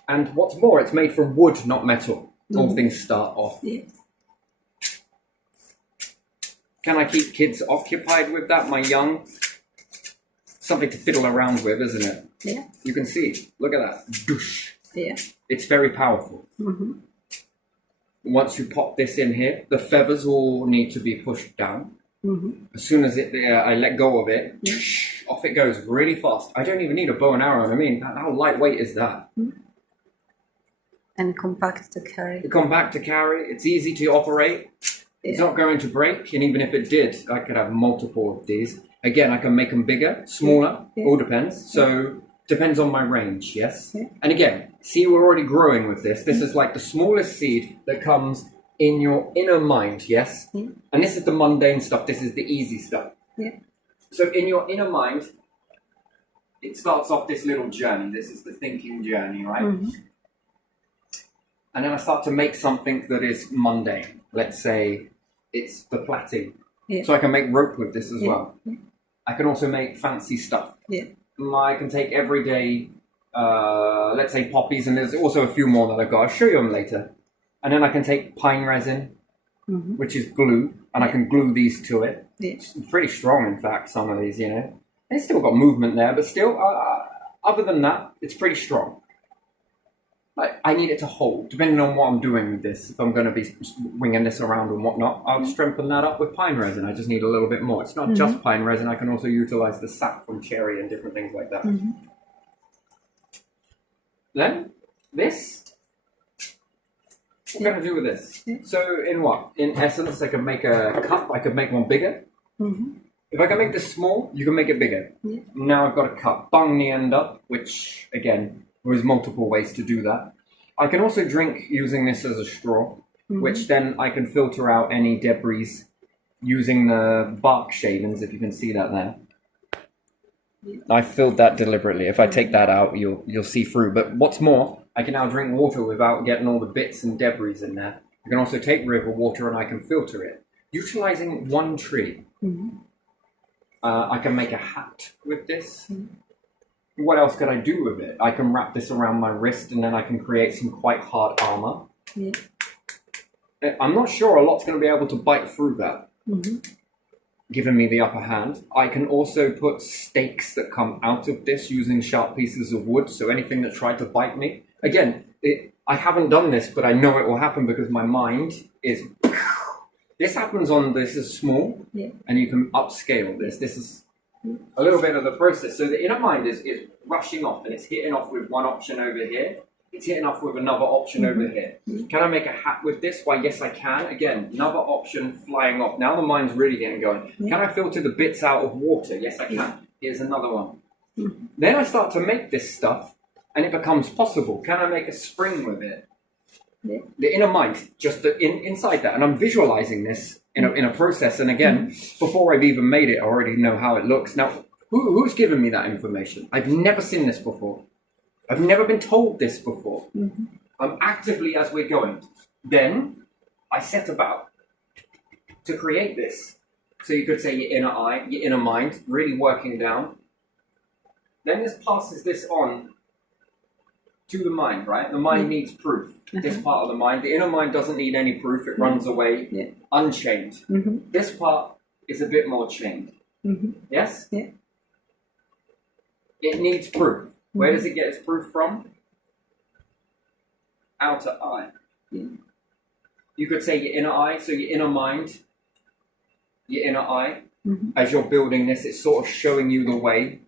And what's more, it's made from wood, not metal. All things start off. Yeah. Can I keep kids occupied with that, my young? Something to fiddle around with, isn't it? Yeah. You can see. Look at that. Doosh. Yeah. It's very powerful. Once you pop this in here, the feathers all need to be pushed down. As soon as I let go of it, off it goes really fast. I don't even need a bow and arrow. I mean, how lightweight is that? And compact to carry. Compact to carry. It's easy to operate. It's not going to break. And even if it did, I could have multiple of these. Again, I can make them bigger, smaller. All depends. So depends on my range. Yes. And again, see, we're already growing with this. This is like the smallest seed that comes in your inner mind. Yes. And this is the mundane stuff. This is the easy stuff. So in your inner mind, it starts off this little journey. This is the thinking journey, right? And then I start to make something that is mundane. Let's say it's the plaiting. So I can make rope with this as well. I can also make fancy stuff. I can take everyday, let's say poppies, and there's also a few more that I've got. I'll show you them later. And then I can take pine resin, which is glue, and I can glue these to it. It's pretty strong, in fact, some of these, you know. It's still got movement there, but still, other than that, it's pretty strong. I need it to hold, depending on what I'm doing with this. If I'm going to be winging this around and whatnot, I'll strengthen that up with pine resin. I just need a little bit more. It's not just pine resin. I can also utilize the sap from cherry and different things like that. Then, this, what am I going to do with this? So, in what? In essence, I can make a cup. I could make one bigger. If I can make this small, you can make it bigger. Now I've got a cup. Bung the end up, which, again, there's multiple ways to do that. I can also drink using this as a straw, which then I can filter out any debris using the bark shavings, if you can see that there. I filled that deliberately. If I take that out, you'll see through. But what's more, I can now drink water without getting all the bits and debris in there. I can also take river water and I can filter it. Utilizing one tree. I can make a hat with this. What else could I do with it? I can wrap this around my wrist and then I can create some quite hard armor. I'm not sure a lot's going to be able to bite through that, giving me the upper hand. I can also put stakes that come out of this using sharp pieces of wood, so anything that tried to bite me. Again, I haven't done this, but I know it will happen because my mind is... This happens on, this is small, and you can upscale this. This is a little bit of the process. So the inner mind is rushing off, and it's hitting off with one option over here. It's hitting off with another option over here. Can I make a hat with this? Why, yes, I can. Again, another option flying off. Now the mind's really getting going. Can I filter the bits out of water? Yes, I can. Here's another one. Then I start to make this stuff, and it becomes possible. Can I make a spring with it? The inner mind, just inside that. And I'm visualizing this in a process. And again, before I've even made it, I already know how it looks. Now, who's given me that information? I've never seen this before. I've never been told this before. I'm actively, as we're going. Then I set about to create this. So you could say your inner eye, your inner mind, really working down. Then this passes this on to the mind, right? The mind needs proof. This part of the mind. The inner mind doesn't need any proof. It runs away unchained. This part is a bit more chained. Yes? It needs proof. Where does it get its proof from? Outer eye. You could say your inner eye, so your inner mind, your inner eye. As you're building this, it's sort of showing you the way.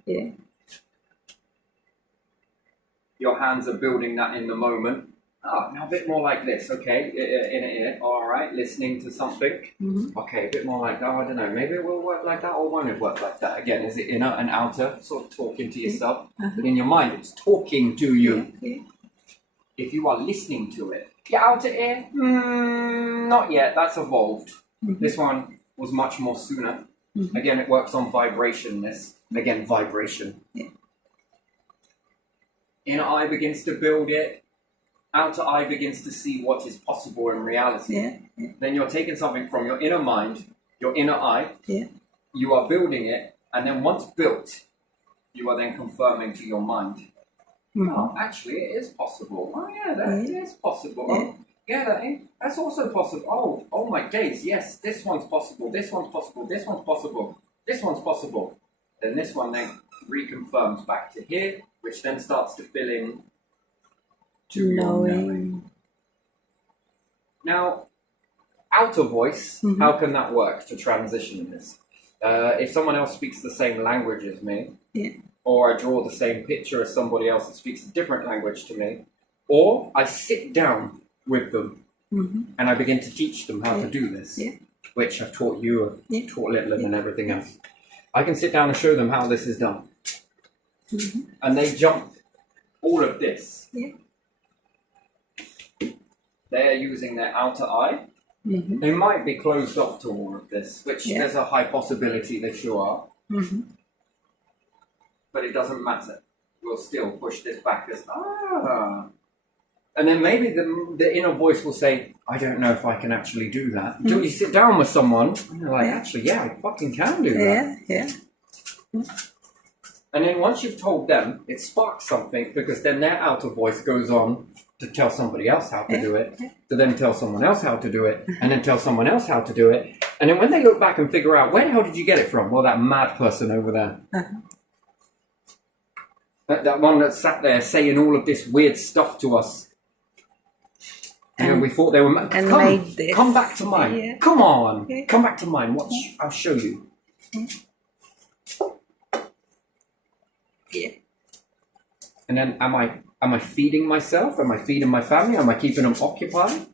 Your hands are building that in the moment. Now a bit more like this, okay? Inner ear, all right, listening to something. Okay, a bit more like that, I don't know, maybe it will work like that or won't it work like that? Again, is it inner and outer, sort of talking to yourself? But in your mind, it's talking to you. If you are listening to it, Your outer ear? Not yet. That's evolved. This one was much more sooner. Again, it works on vibration. Again, vibration. Yeah. Inner eye begins to build it. Outer eye begins to see what is possible in reality. Yeah. Yeah. Then you're taking something from your inner mind, your inner eye. Yeah. You are building it, and then once built, you are then confirming to your mind. Oh, actually, it is possible. Oh, yeah, that is possible. Oh, yeah, that's also possible. Oh my days, yes, this one's possible. This one's possible. This one's possible. This one's possible. Then this one then reconfirms back to here, which then starts to fill in to your knowing. Now, outer voice, how can that work to transition this? If someone else speaks the same language as me, or I draw the same picture as somebody else that speaks a different language to me, or I sit down with them and I begin to teach them how to do this, which I've taught you, I've taught Litland and everything else. I can sit down and show them how this is done. And they jump all of this. They're using their outer eye. They might be closed off to all of this, which there's a high possibility that you are. But it doesn't matter. We'll still push this back as, And then maybe the inner voice will say, I don't know if I can actually do that. Until you sit down with someone, and they're like, actually, yeah, I fucking can do that. And then once you've told them, it sparks something, because then their outer voice goes on to tell somebody else how to do it, to then tell someone else how to do it, and then tell someone else how to do it. And then when they look back and figure out, where the hell did you get it from? Well, that mad person over there. That one that sat there saying all of this weird stuff to us. And we thought they were mad. Come back to mine. Come on. Come back to mine. Watch. I'll show you. And then am I feeding myself? Am I feeding my family? Am I keeping them occupied?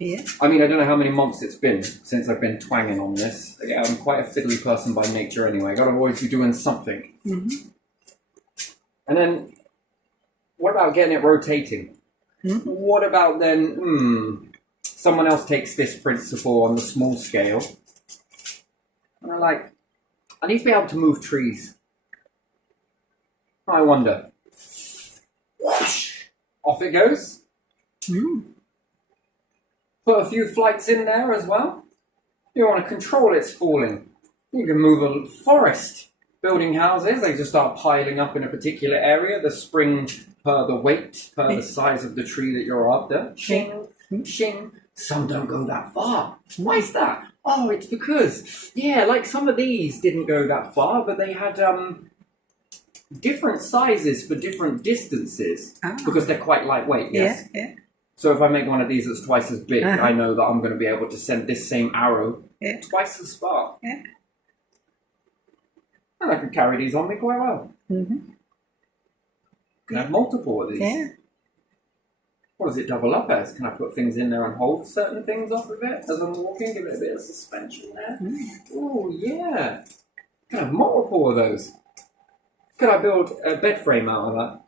I mean, I don't know how many months it's been since I've been twanging on this. I'm quite a fiddly person by nature anyway. I gotta always be doing something. And then, what about getting it rotating? What about then, someone else takes this principle on the small scale, and they're like, I need to be able to move trees. I wonder. Whoosh! Off it goes. Put a few flights in there as well. You want to control its falling. You can move a forest. Building houses, they just start piling up in a particular area. The spring per the weight, per the size of the tree that you're after. Shing, shing. Some don't go that far. Why is that? Oh, it's because, like some of these didn't go that far, but they had different sizes for different distances because they're quite lightweight, yes? So if I make one of these that's twice as big, I know that I'm going to be able to send this same arrow twice as far. And I can carry these on me quite well. Can I have multiple of these? What does it double up as? Can I put things in there and hold certain things off of it as I'm walking? Give it a bit of suspension there. Oh, yeah. Can I have multiple of those? Could I build a bed frame out of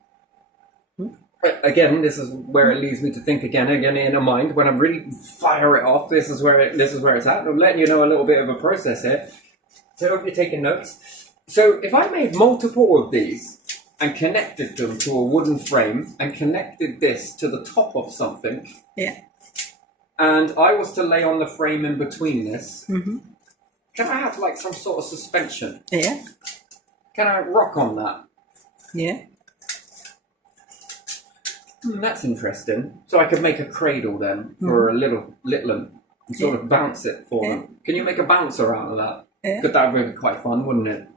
that? Again, this is where it leads me to think again in a mind. When I really fire it off, this is where it's at. I'm letting you know a little bit of a process here. So I hope you're taking notes. So if I made multiple of these and connected them to a wooden frame and connected this to the top of something, and I was to lay on the frame in between this, can I have like some sort of suspension? Can I rock on that? That's interesting. So I could make a cradle then for a little Litland and sort of bounce it for them. Can you make a bouncer out of that? Could that be quite fun, wouldn't it?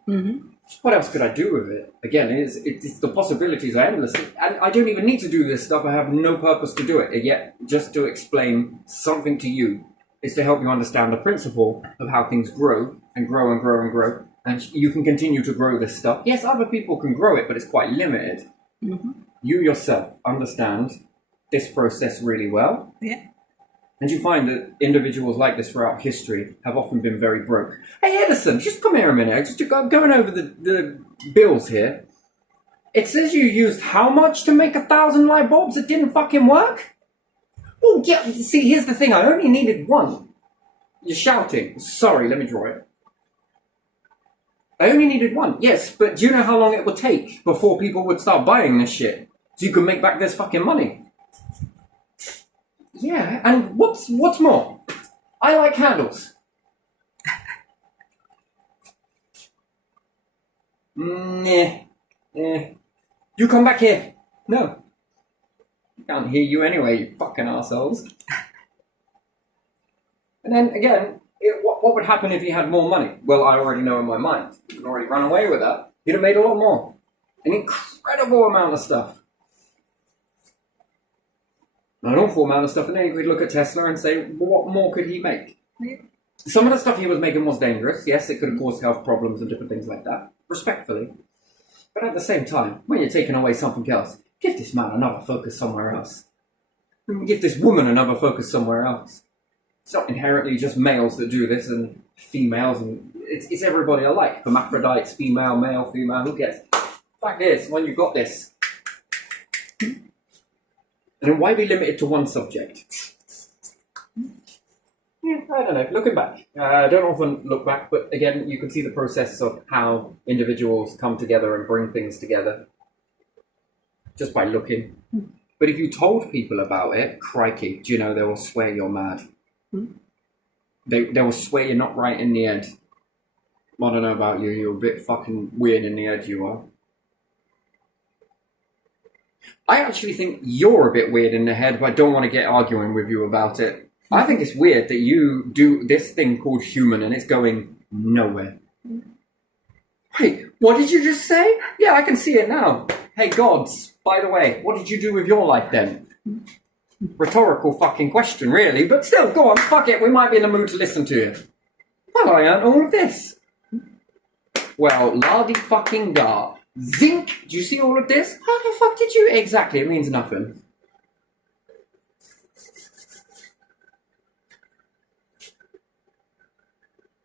What else could I do with it? Again, it's the possibilities are endless. And I don't even need to do this stuff. I have no purpose to do it. And yet, just to explain something to you is to help you understand the principle of how things grow and grow and grow and grow. And you can continue to grow this stuff. Yes, other people can grow it, but it's quite limited. You yourself understand this process really well. And you find that individuals like this throughout history have often been very broke. Hey, Edison, just come here a minute. Just going over the bills here. It says you used how much to make 1,000 light bulbs that didn't fucking work? Oh, yeah, see, here's the thing. I only needed one. You're shouting. Sorry, let me draw it. I only needed one. Yes, but do you know how long it would take before people would start buying this shit? So you could make back this fucking money. Yeah, and what's more? I like candles. Nah. You come back here. No. Can't hear you anyway, you fucking assholes. And then again, what would happen if he had more money? Well, I already know in my mind. He could already run away with that. He'd have made a lot more. An incredible amount of stuff. An awful amount of stuff. And then you could look at Tesla and say, well, what more could he make? Yeah. Some of the stuff he was making was dangerous. Yes, it could have caused health problems and different things like that. Respectfully. But at the same time, when you're taking away something else, give this man another focus somewhere else. Give this woman another focus somewhere else. It's not inherently just males that do this and females, and it's everybody alike. Hermaphrodites, female, male, female, who cares? Fact is, when you've got this, and then why be limited to one subject? Yeah, I don't know. Looking back, I don't often look back, but again, you can see the process of how individuals come together and bring things together just by looking. But if you told people about it, crikey, do you know, they will swear you're mad. They will swear you're not right in the head. I don't know about you, you're a bit fucking weird in the head, you are. I actually think you're a bit weird in the head, but I don't want to get arguing with you about it. I think it's weird that you do this thing called human and it's going nowhere. Wait, what did you just say? Yeah, I can see it now. Hey, gods, by the way, what did you do with your life then? Rhetorical fucking question, really, but still, go on, fuck it, we might be in the mood to listen to you. Well, I earned all of this. Well, lardy fucking gar. Zinc, do you see all of this? How the fuck did you? Exactly, it means nothing.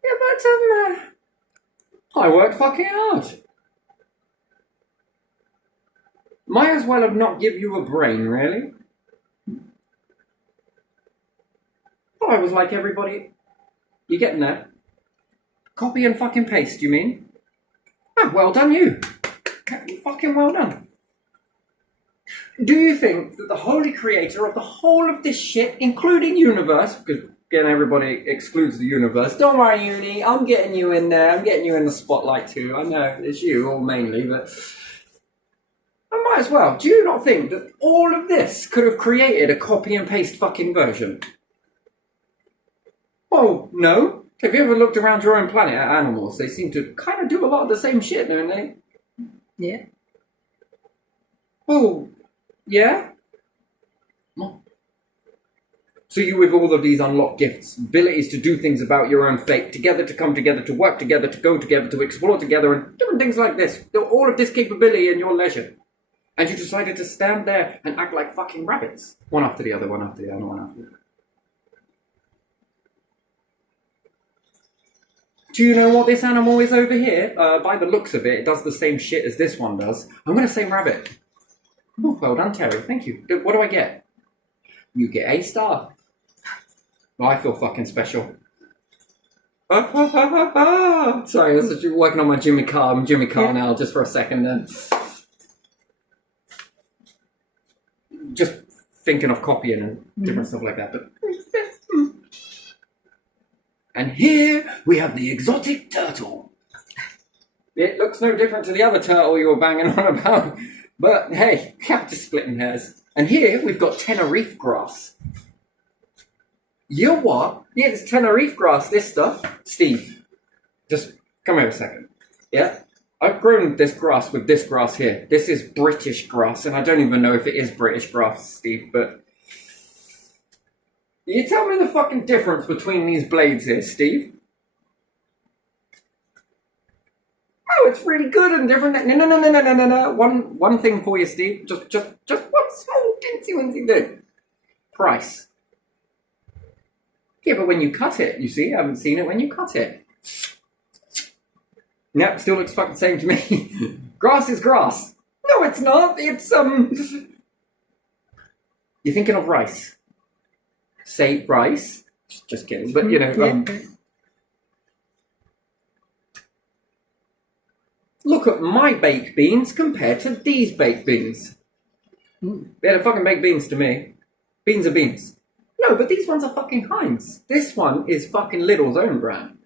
Yeah, but, I worked fucking hard. Might as well have not give you a brain, really. Oh, I was like everybody. You getting there? Copy and fucking paste, you mean? Oh, well done, you. Fucking well done. Do you think that the holy creator of the whole of this shit, including universe, because again everybody excludes the universe, don't worry, Uni, I'm getting you in there, I'm getting you in the spotlight too, I know, it's you all mainly, but I might as well. Do you not think that all of this could have created a copy and paste fucking version? Oh, no? Have you ever looked around your own planet at animals? They seem to kind of do a lot of the same shit, don't they? Yeah. Oh, yeah? So you with all of these unlocked gifts, abilities to do things about your own fate, together to come together, to work together, to go together, to explore together, and different things like this. All of this capability in your leisure. And you decided to stand there and act like fucking rabbits. One after the other, one after the other, one after the other. Do you know what this animal is over here? By the looks of it, it does the same shit as this one does. I'm going to say rabbit. Oh, well done, Terry. Thank you. What do I get? You get a star. Well, I feel fucking special. Sorry, I was working on my Jimmy Carr. I'm Jimmy Carr now, just for a second. Just thinking of copying and different stuff like that. But and here we have the exotic turtle. It looks no different to the other turtle you were banging on about. But hey, I'm just splitting hairs. And here we've got Tenerife grass. You what? Yeah, it's Tenerife grass, this stuff. Steve, just come here a second. Yeah? I've grown this grass with this grass here. This is British grass, and I don't even know if it is British grass, Steve, but... You tell me the fucking difference between these blades here, Steve. Oh, it's really good and different. No. One thing for you, Steve. Just one small teensy-weensy thing. Price. Yeah, but when you cut it, you see, I haven't seen it when you cut it. Yep, still looks fucking the same to me. Grass is grass. No, it's not. It's, You're thinking of rice. say rice. Just kidding, but you know. Yeah. Look at my baked beans compared to these baked beans. They're the fucking baked beans to me. Beans are beans. No, but these ones are fucking Heinz. This one is fucking Lidl's own brand.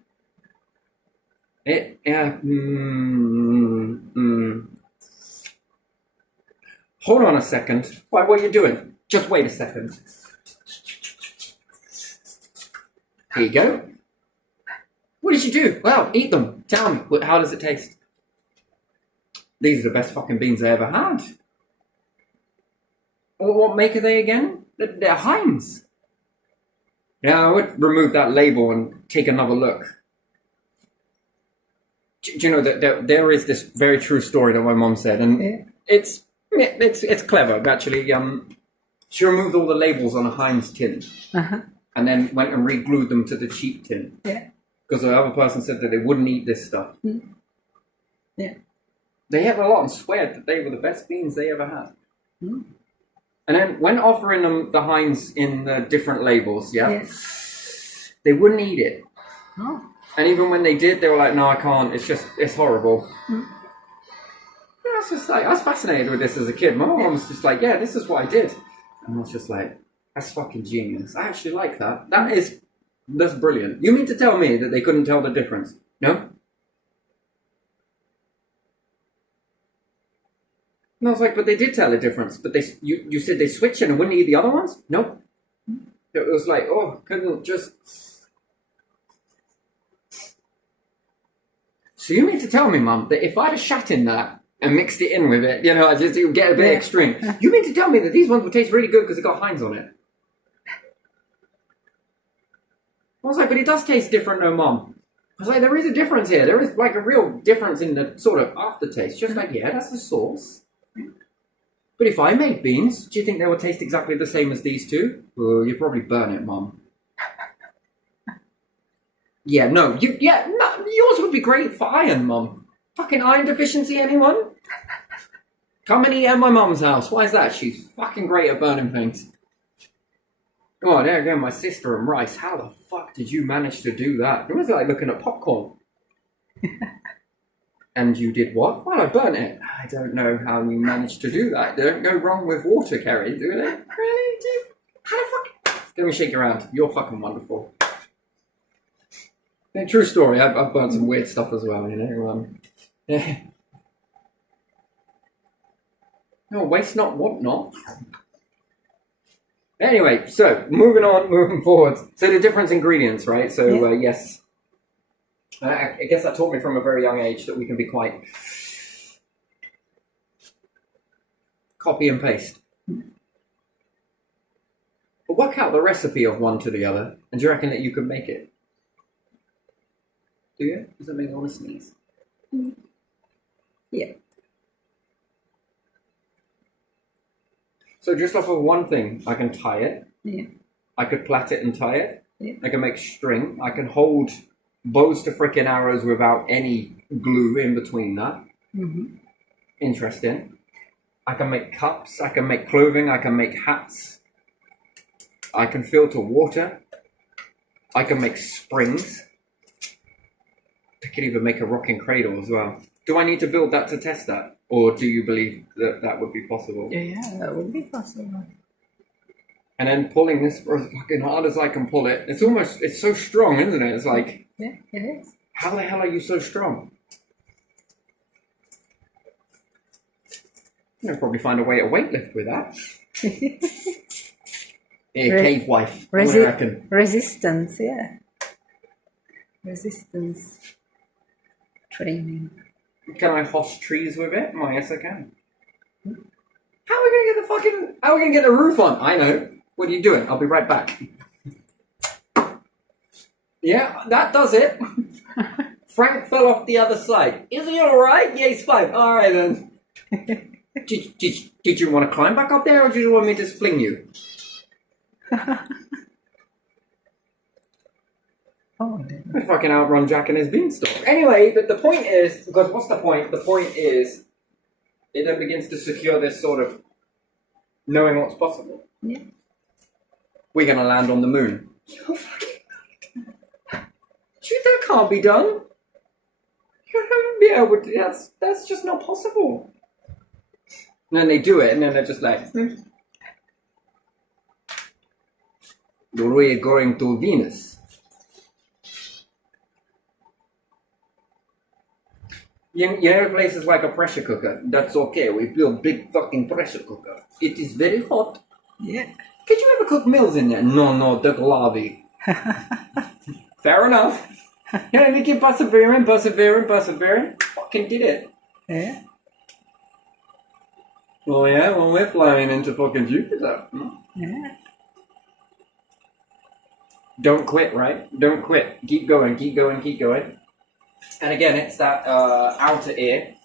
Hold on a second. What are you doing? Just wait a second. Here you go. What did you do? Well, eat them. Tell me, how does it taste? These are the best fucking beans I ever had. What make are they again? They're Heinz. Yeah, I would remove that label and take another look. Do you know that there is this very true story that my mom said, and it's clever actually. She removed all the labels on a Heinz tin, and then went and re-glued them to the cheap tin. Yeah. Because the other person said that they wouldn't eat this stuff. Yeah. They had a lot and swear that they were the best beans they ever had. And then when offering them the Heinz in the different labels, they wouldn't eat it. Oh. And even when they did, they were like, no, I can't. It's horrible. Yeah, I was just like, I was fascinated with this as a kid. My mom was just like, yeah, this is what I did. And I was just like, that's fucking genius. I actually like that. That's brilliant. You mean to tell me that they couldn't tell the difference? No? And I was like, but they did tell the difference. But you said they switched and wouldn't eat the other ones? Nope. It was like, couldn't just... So you mean to tell me, Mum, that if I'd have shat in that and mixed it in with it, it would get a bit extreme. You mean to tell me that these ones would taste really good because it got Heinz on it? I was like, but it does taste different, no, Mum. I was like, there is a difference here. There is like a real difference in the sort of aftertaste. Just like, yeah, that's the sauce. But if I made beans, do you think they would taste exactly the same as these two? Well, you'd probably burn it, Mum. No, yours would be great for iron, Mum. Fucking iron deficiency, anyone? Come and eat at my mum's house. Why is that? She's fucking great at burning things. Oh, there again, my sister and rice. How the fuck did you manage to do that? It was like looking at popcorn. And you did what? Well, I burnt it. I don't know how you managed to do that. They don't go wrong with water, Kerry, do they? Really? How the fuck? Let me shake your hand. You're fucking wonderful. Yeah, true story. I've burnt some weird stuff as well, yeah. No, waste not, want not. Anyway, so moving forward. So the different ingredients, right? So yes, I guess that taught me from a very young age that we can be quite copy and paste. But work out the recipe of one to the other, and do you reckon that you could make it? Do you? Does that make me want to sneeze? Yeah. So just off of one thing, I can tie it. Yeah. I could plait it and tie it. Yeah. I can make string. I can hold bows to frickin' arrows without any glue in between that. Interesting. I can make cups. I can make clothing. I can make hats. I can filter water. I can make springs. I could even make a rocking cradle as well. Do I need to build that to test that? Or do you believe that that would be possible? Yeah, that would be possible. And then pulling this for as fucking hard as I can pull it. It's so strong, isn't it? It's like... Yeah, it is. How the hell are you so strong? You'll probably find a way to weightlift with that. Cave wife, I reckon. Resistance, yeah. Resistance training. Can I hoss trees with it? Well, yes, I can. How are we gonna get the roof on? I know. What are you doing? I'll be right back. Yeah, that does it. Frank fell off the other side. Is he alright? Yeah, he's fine. Alright then. Did you want to climb back up there, or did you want me to fling you? I fucking outrun Jack and his beanstalk. Anyway, but the point is, because what's the point? The point is, it then begins to secure this sort of knowing what's possible. Yeah. we're going to land on the moon. You're fucking... Dude, that can't be done. You're going to be able to... That's just not possible. And then they do it, and then they're just like... We're going to Venus. You know places like a pressure cooker? That's okay. We build big fucking pressure cooker. It is very hot. Yeah. Could you ever cook meals in there? No, the glavy. Fair enough. You know, they keep persevering. Fucking did it. Yeah. Well, yeah, well, we're flying into fucking Jupiter. Yeah. Don't quit, right? Don't quit. Keep going. And again, it's that outer ear.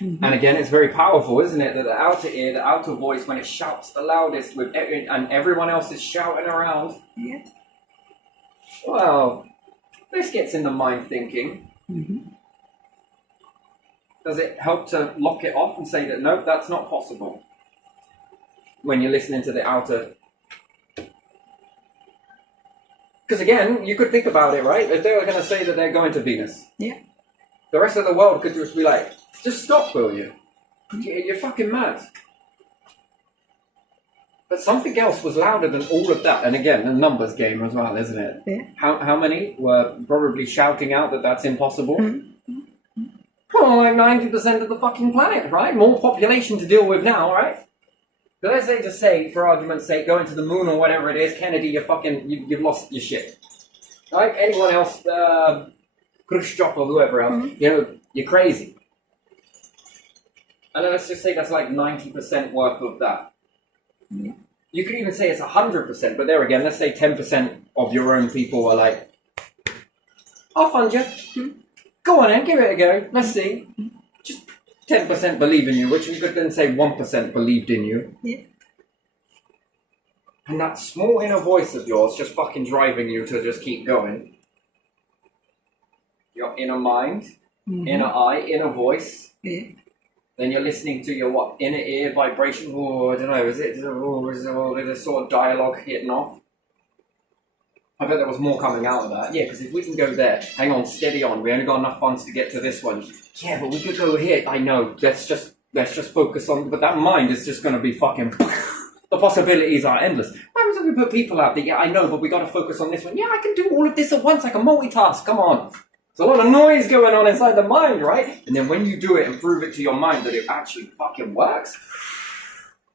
Mm-hmm. And again, it's very powerful, isn't it? That the outer ear, the outer voice, when it shouts the loudest, and everyone else is shouting around. Yeah. Well, this gets in the mind thinking. Mm-hmm. Does it help to lock it off and say that, nope, that's not possible? When you're listening to the outer... Because again, you could think about it, right? If they were going to say that they're going to Venus. Yeah. The rest of the world could just be like, just stop, will you? You're fucking mad. But something else was louder than all of that. And again, a numbers game as well, isn't it? Yeah. How many were probably shouting out that that's impossible? Mm-hmm. Well, like 90% of the fucking planet, right? More population to deal with now, right? But let's say, just say, for argument's sake, going to the moon or whatever it is, Kennedy, you've lost your shit. Right? Anyone else, Khrushchev or whoever else, you know, you're crazy. And then let's just say that's like 90% worth of that. Yeah. You could even say it's 100%, but there again, let's say 10% of your own people are like, I'll fund you. Go on then, give it a go. Let's see. Just 10% believe in you, which you could then say 1% believed in you. Yeah. And that small inner voice of yours just fucking driving you to just keep going. Your inner mind, inner eye, inner voice. Yeah. Then you're listening to your what? Inner ear vibration. Oh, I don't know. Is this sort of dialogue hitting off? I bet there was more coming out of that. Yeah, because if we can go there, hang on, steady on. We only got enough funds to get to this one. Yeah, but we could go here. I know. Let's just focus on. But that mind is just going to be fucking. The possibilities are endless. What happens if we put people out there? Yeah, I know, but we got to focus on this one. Yeah, I can do all of this at once. I can multitask. Come on. There's a lot of noise going on inside the mind, right? And then when you do it and prove it to your mind that it actually fucking works.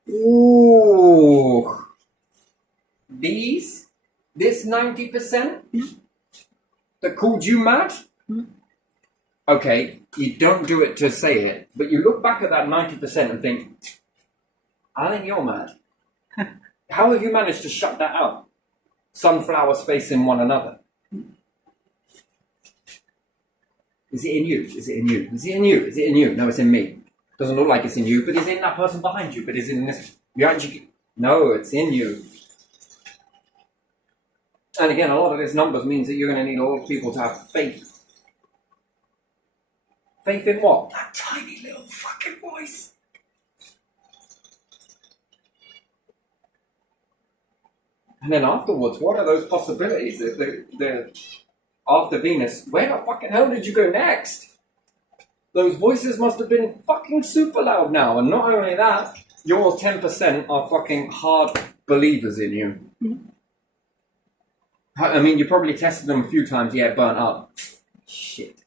Ooh. This 90% that called you mad? Okay, you don't do it to say it, but you look back at that 90% and think, I think you're mad. How have you managed to shut that out? Sunflowers facing one another. Is it in you? Is it in you? Is it in you? Is it in you? No, it's in me. Doesn't look like it's in you, but it's in that person behind you, but it's in this. You actually, no, it's in you. And again, a lot of this numbers means that you're going to need a lot of people to have faith. Faith in what? That tiny little fucking voice. And then afterwards, what are those possibilities? After Venus, where the fucking hell did you go next? Those voices must have been fucking super loud now. And not only that, your 10% are fucking hard believers in you. I mean, you probably tested them a few times, yeah, burnt up. Shit.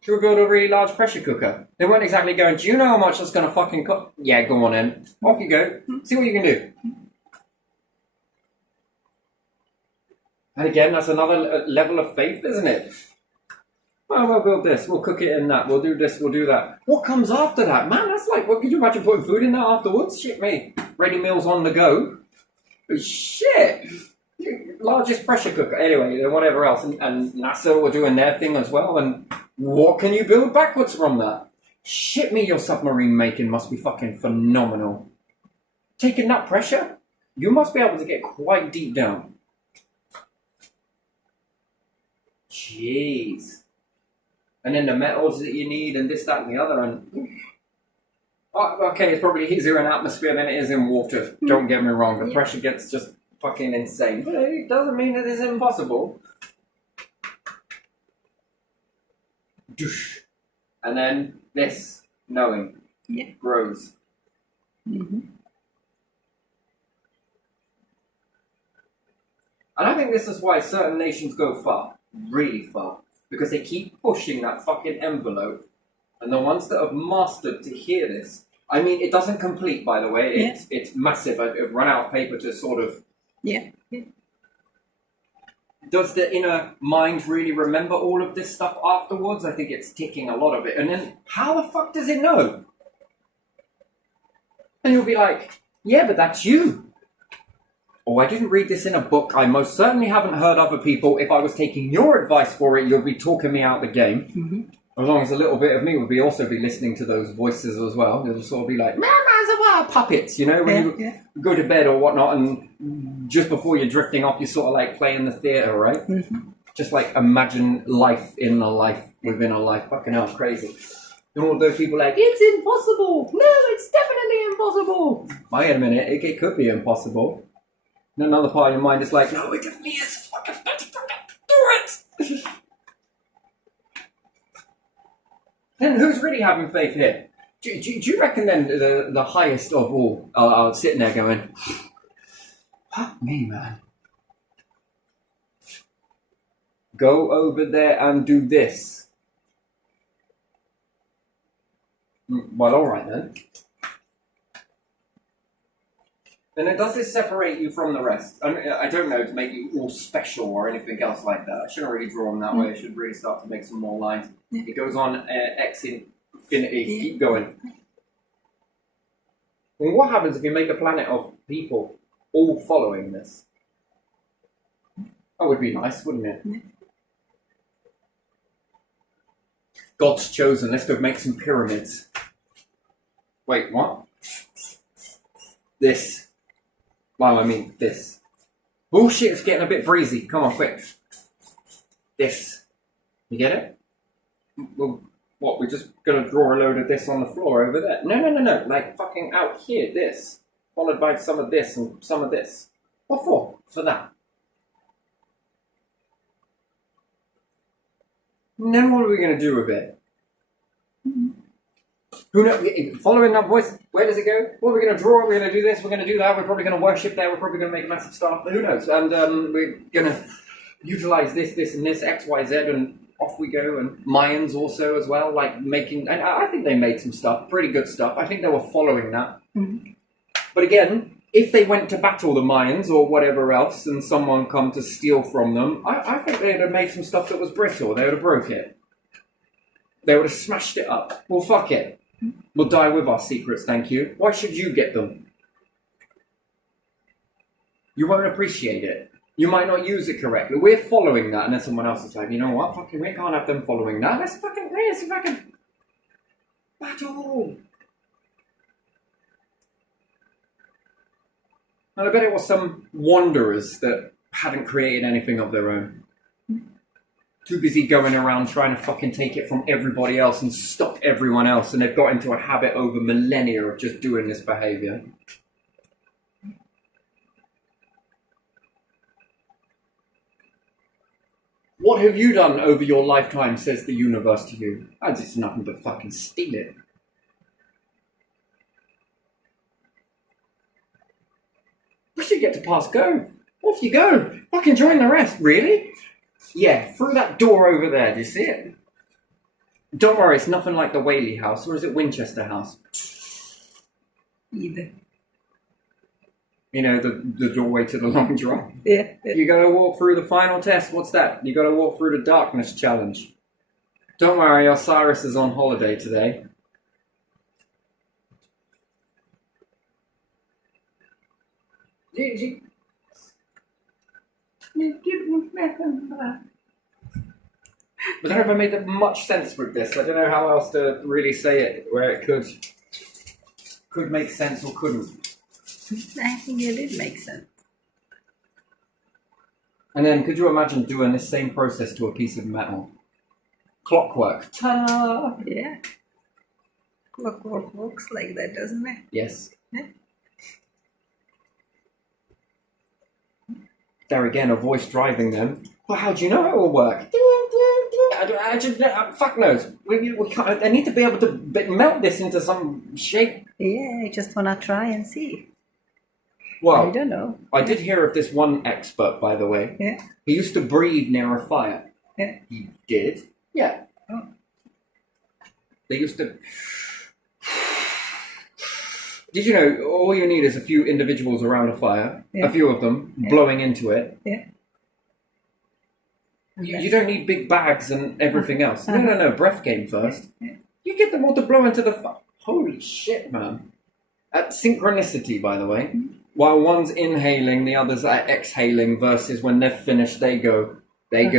Should we build a really large pressure cooker? They weren't exactly going, do you know how much that's going to fucking cost? Yeah, go on then. Off you go. See what you can do. And again, that's another level of faith, isn't it? Well, we'll build this, we'll cook it in that, we'll do this, we'll do that. What comes after that? Man, that's like, what could you imagine putting food in there afterwards? Shit me. Ready meals on the go. Shit! Largest pressure cooker. Anyway, whatever else. And NASA were doing their thing as well. And what can you build backwards from that? Shit me, your submarine making must be fucking phenomenal. Taking that pressure, you must be able to get quite deep down. Jeez. And then the metals that you need and this, that and the other. And Okay, it's probably easier in atmosphere than it is in water. Don't get me wrong. The pressure gets just fucking insane. But it doesn't mean it is impossible. And then this knowing grows. Mm-hmm. And I think this is why certain nations go far, really far, because they keep pushing that fucking envelope. And the ones that have mastered to hear this, I mean, it doesn't complete, by the way. It's massive. I've run out of paper to sort of. Yeah. Does the inner mind really remember all of this stuff afterwards? I think it's ticking a lot of it. And then, how the fuck does it know? And you'll be like, yeah, but that's you. Oh, I didn't read this in a book. I most certainly haven't heard other people. If I was taking your advice for it, you'd be talking me out the game. Mm-hmm. As long as a little bit of me would also be listening to those voices as well. It'll sort of be like, puppets, you know, when you go to bed or whatnot, and just before you're drifting off, you're sort of like playing the theatre, right? Mm-hmm. Just like imagine life in a life within a life. Fucking hell, crazy. And all those people like, it's impossible. No, it's definitely impossible. Wait a minute, it could be impossible. And another part of your mind is like, no, it definitely is. Fucking do it. Then who's really having faith here? Do you reckon then the highest of all are sitting there going, fuck me, man. Go over there and do this. Well, all right then. And then does this separate you from the rest? I don't know, to make you all special or anything else like that. I shouldn't really draw them that way. I should really start to make some more lines. It goes on X infinity. Keep going. And what happens if you make a planet of people all following this? That would be nice, wouldn't it? God's chosen. Let's go make some pyramids. Wait, what? This. Well, I mean, this. Bullshit, it's getting a bit breezy. Come on, quick. This. You get it? Well, what, we're just going to draw a load of this on the floor over there? No. Like, fucking out here, this. Followed by some of this and some of this. What for? For that. And then what are we going to do with it? Who knows? Following that voice, where does it go? What are we going to draw? We're going to do this, we're going to do that, we're probably going to worship there, we're probably going to make massive stuff. Who knows? And we're going to utilize this, and this, X, Y, Z, and off we go. And Mayans also as well, like making, and I think they made some stuff, pretty good stuff. I think they were following that. Mm-hmm. But again, if they went to battle the Mayans or whatever else, and someone come to steal from them, I think they'd have made some stuff that was brittle. They would have broke it. They would have smashed it up. Well, fuck it. We'll die with our secrets, thank you. Why should you get them? You won't appreciate it. You might not use it correctly. We're following that, and then someone else is like, you know what? Fucking, we can't have them following that. Let's fucking battle. And I bet it was some wanderers that hadn't created anything of their own. Too busy going around trying to fucking take it from everybody else and stop everyone else, and they've got into a habit over millennia of just doing this behavior. What have you done over your lifetime, says the universe to you? I just nothing but fucking steal it. We should get to pass go. Off you go. Fucking join the rest. Really? Yeah, through that door over there. Do you see it? Don't worry, it's nothing like the Whaley House. Or is it Winchester House? Either. You know, the doorway to the long drop. Yeah. You gotta walk through the final test. What's that? You gotta walk through the darkness challenge. Don't worry, Osiris is on holiday today. But I don't know if I made that much sense with this. I don't know how else to really say it where it could make sense or couldn't. I think it did make sense. And then could you imagine doing this same process to a piece of metal? Clockwork. Ta-da! Yeah. Clockwork works like that, doesn't it? Yes. Yeah. There again, a voice driving them. Well, how do you know it will work? I just, fuck knows. We can't, I need to be able to melt this into some shape. Yeah, I just wanna try and see. Well, I don't know. I did hear of this one expert, by the way. Yeah. He used to breathe near a fire. Yeah. He did? Yeah. Oh. They used to... Did you know all you need is a few individuals around a fire, Yeah. a few of them, Yeah. blowing into it. Yeah. You don't need big bags and everything else. No. Breath came first. Yeah. You get them all to blow into the fire. Holy shit, man. Synchronicity, by the way. While one's inhaling, the others are exhaling, versus when they're finished, they go. I'm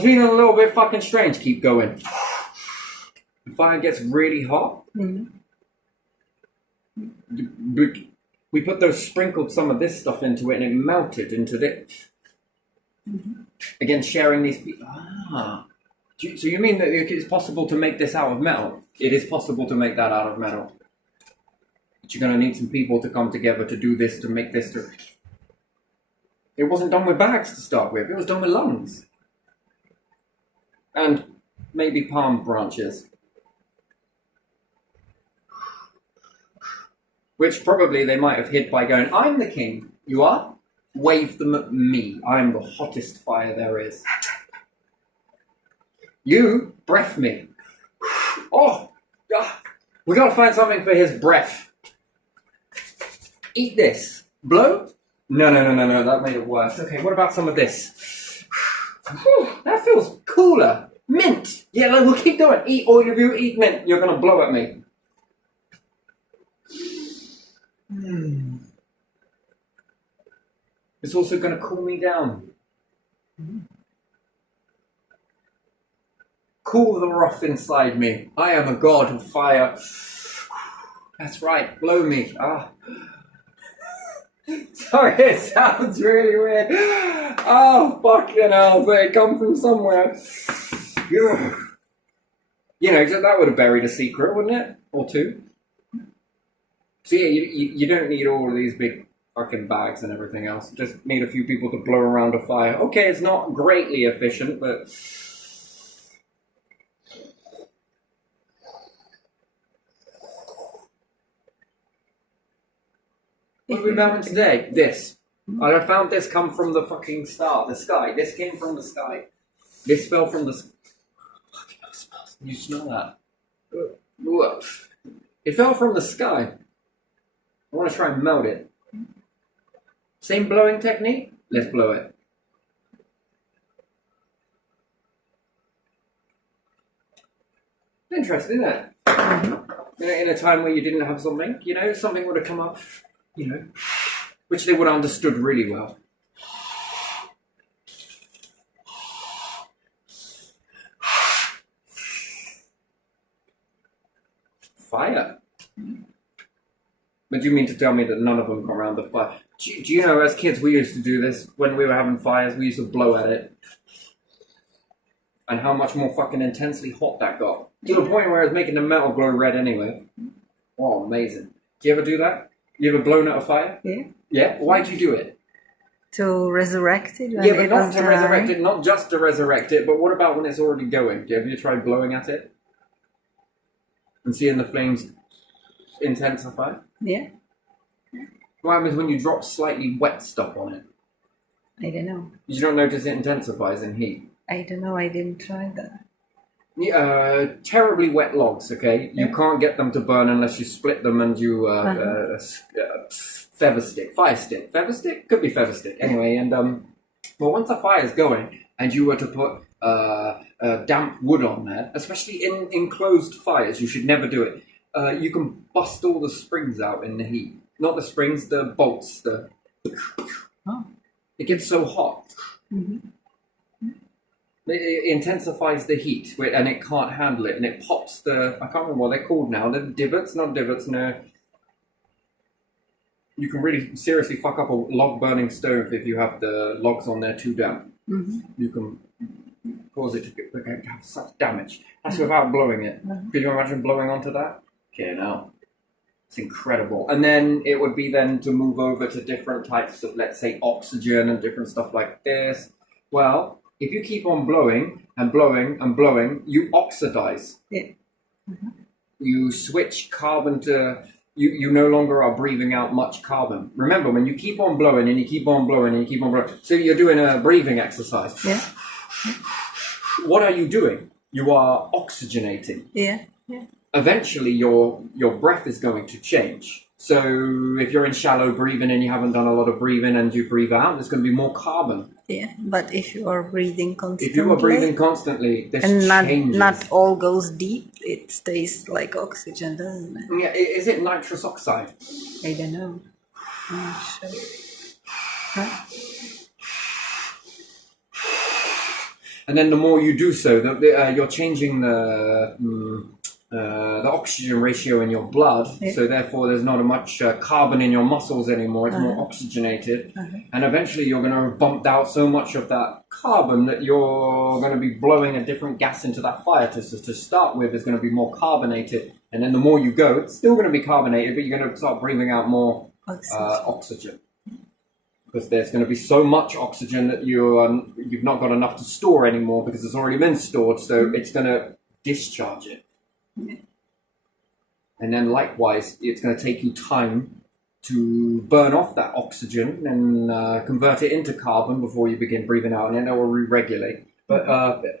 feeling a little bit fucking strange. Keep going. The fire gets really hot. We put those sprinkled some of this stuff into it, and it melted into it. Again, sharing these people. So you mean that it's possible to make this out of metal? It is possible to make that out of metal. But you're going to need some people to come together to do this, to make this. It wasn't done with bags to start with. It was done with lungs. And maybe palm branches. Which probably they might have hid by going, I'm the king. You are? Wave them at me. I'm the hottest fire there is. You breath me. Oh, we gotta find something for his breath. Eat this. Blow? No. That made it worse. Okay, what about some of this? That feels cooler. Mint. Yeah, we'll keep going. Eat, all of you, eat mint. You're gonna blow at me. It's also gonna cool me down. Cool the wrath inside me. I am a god of fire. That's right, blow me. Sorry, it sounds really weird. Oh, fucking hell, they come from somewhere. You know, that would have buried a secret, wouldn't it? Or two. So yeah, you don't need all of these big fucking bags and everything else. Just need a few people to blow around a fire. Okay, it's not greatly efficient, but... What are we about today? This. I found this come from the fucking star, the sky. This came from the sky. This fell from the sky. Fucking hell, smells. You smell that? It fell from the sky. I want to try and melt it. Same blowing technique? Let's blow it. Interesting, isn't it? In a time where you didn't have something, you know, something would have come up, you know, which they would have understood really well. Fire. But do you mean to tell me that none of them come around the fire? Do you know, as kids, we used to do this when we were having fires. We used to blow at it. And how much more fucking intensely hot that got. To the point where it was making the metal glow red anyway. Oh, amazing. Do you ever do that? You ever blown out a fire? Yeah. Yeah? Why'd you do it? To resurrect it? Yeah, but not to resurrect it, not just to resurrect it, but what about when it's already going? Have you tried blowing at it? And seeing the flames intensify? Yeah. What happens when you drop slightly wet stuff on it? I don't know. You don't notice it intensifies in heat? I don't know. I didn't try that. Terribly wet logs, okay? You Yeah. can't get them to burn unless you split them and you feather stick. Feather stick? Could be feather stick. Anyway, and well, once the fire's going and you were to put damp wood on there, especially in enclosed fires, you should never do it. You can bust all the springs out in the heat. Not the springs, the bolts. It gets so hot. It intensifies the heat, and it can't handle it, and it pops the... I can't remember what they're called now. They're divots, not divots, no. You can really seriously fuck up a log-burning stove if you have the logs on there too damp. You can cause it to have such damage. That's without blowing it. Could you imagine blowing onto that? Okay, no. It's incredible. And then it would be then to move over to different types of, let's say, oxygen and different stuff like this. Well, if you keep on blowing and blowing and blowing, you oxidize. Yeah. You switch carbon to... You no longer are breathing out much carbon. Remember, when you keep on blowing and you keep on blowing and you keep on blowing, so you're doing a breathing exercise. Yeah. What are you doing? You are oxygenating. Yeah. Eventually, your breath is going to change. So if you're in shallow breathing and you haven't done a lot of breathing and you breathe out, there's going to be more carbon. Yeah, but if you are breathing constantly, If you are breathing constantly, this and changes. not all goes deep, it stays like oxygen, doesn't it? Yeah, is it nitrous oxide? I don't know. I'm not sure. Huh? And then the more you do so, you're changing the oxygen ratio in your blood. Yeah. So therefore, there's not much carbon in your muscles anymore. It's more oxygenated, and eventually you're going to bump out so much of that carbon that you're going to be blowing a different gas into that fire. To start with, it's going to be more carbonated, and then the more you go, it's still going to be carbonated, but you're going to start breathing out more oxygen. Because there's going to be so much oxygen that you've not got enough to store anymore because it's already been stored, so it's going to discharge it. And then likewise, it's going to take you time to burn off that oxygen and convert it into carbon before you begin breathing out, and then it will re-regulate. But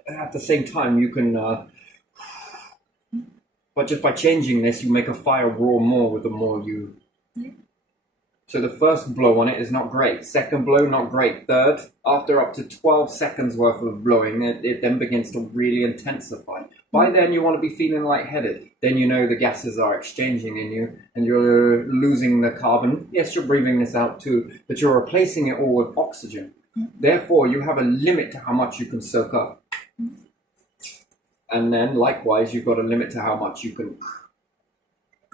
at the same time, you can... but just by changing this, you make a fire roar more with the more you... So the first blow on it is not great. Second blow, not great. Third, after up to 12 seconds worth of blowing, it then begins to really intensify. By then, you want to be feeling lightheaded. Then you know the gases are exchanging in you, and you're losing the carbon. Yes, you're breathing this out too, but you're replacing it all with oxygen. Therefore, you have a limit to how much you can soak up. And then, likewise, you've got a limit to how much you can...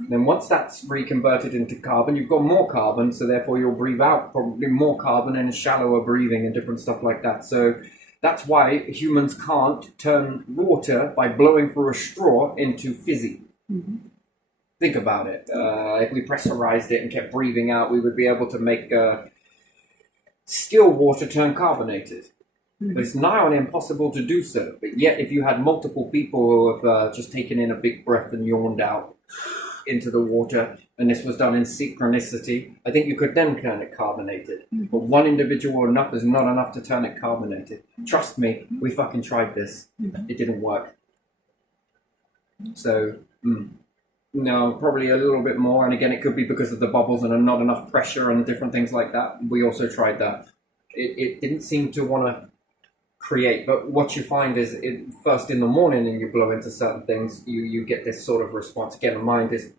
Then once that's reconverted into carbon, you've got more carbon, so therefore you'll breathe out probably more carbon and shallower breathing and different stuff like that. So that's why humans can't turn water by blowing through a straw into fizzy. Think about it. If we pressurized it and kept breathing out, we would be able to make still water turn carbonated. But it's nigh on impossible to do so. But yet, if you had multiple people who have just taken in a big breath and yawned out into the water, and this was done in synchronicity, I think you could then turn it carbonated. But one individual enough is not enough to turn it carbonated. Trust me, we fucking tried this. It didn't work. So, no, probably a little bit more. And again, it could be because of the bubbles and not enough pressure and different things like that. We also tried that. It didn't seem to want to create, but what you find is first in the morning and you blow into certain things, you get this sort of response. Again, the mind is...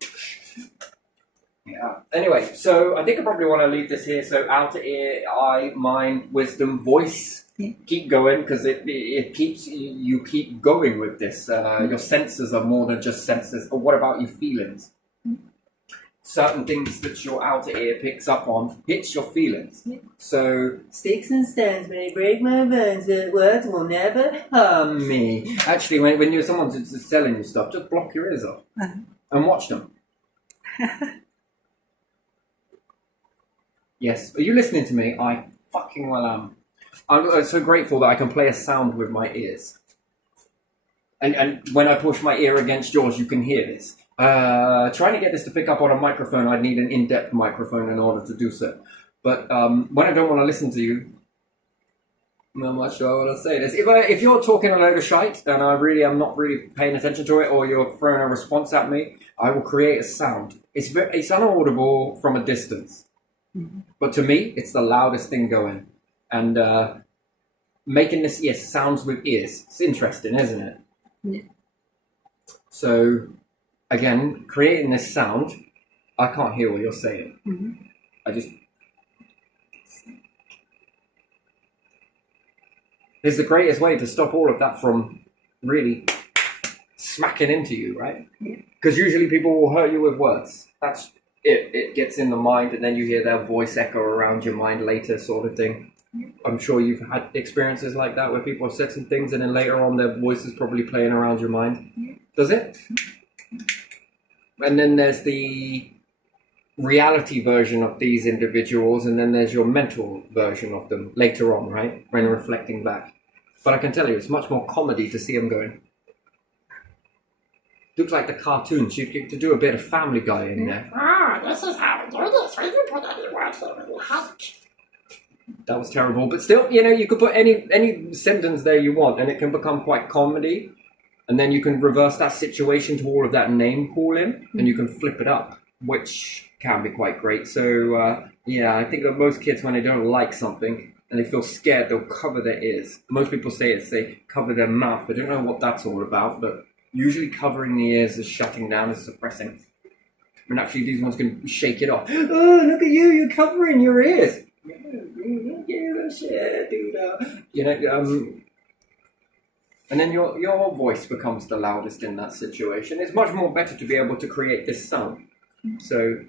Yeah. Anyway, so I think I probably want to leave this here. So outer ear, eye, mind, wisdom, voice. Keep going, because it keeps you keep going with this. Your senses are more than just senses. But what about your feelings? Certain things that your outer ear picks up on hits your feelings. So sticks and stones may break my bones, but words will never harm me. Actually, when you're someone's just telling you stuff, just block your ears off and watch them. Yes, are you listening to me? I fucking well am. I'm so grateful that I can play a sound with my ears. And when I push my ear against yours, you can hear this. Trying to get this to pick up on a microphone, I'd need an in-depth microphone in order to do so. But when I don't want to listen to you, I'm not sure I want to say this. If you're talking a load of shite and I'm not really paying attention to it, or you're throwing a response at me, I will create a sound. It's unaudible from a distance. But to me, it's the loudest thing going. And making this, sounds with ears. It's interesting, isn't it? Yeah. So... Again, creating this sound, I can't hear what you're saying. It's the greatest way to stop all of that from really smacking into you, right? Because usually people will hurt you with words. That's it. It gets in the mind, and then you hear their voice echo around your mind later, sort of thing. I'm sure you've had experiences like that where people have said some things and then later on their voice is probably playing around your mind. Does it? And then there's the reality version of these individuals, and then there's your mental version of them later on, right? When reflecting back. But I can tell you, it's much more comedy to see them going. Looks like the cartoons. You'd get to do a bit of Family Guy in there. This is how we do this. We can put any word here we like. That was terrible. But still, you could put any sentence there you want, and it can become quite comedy. And then you can reverse that situation to all of that name calling, and you can flip it up, which can be quite great. So, I think that most kids, when they don't like something and they feel scared, they'll cover their ears. Most people say they cover their mouth. I don't know what that's all about, but usually covering the ears is shutting down, is suppressing. And actually, these ones can shake it off. Oh, look at you, you're covering your ears. And then your voice becomes the loudest in that situation. It's much more better to be able to create this sound. So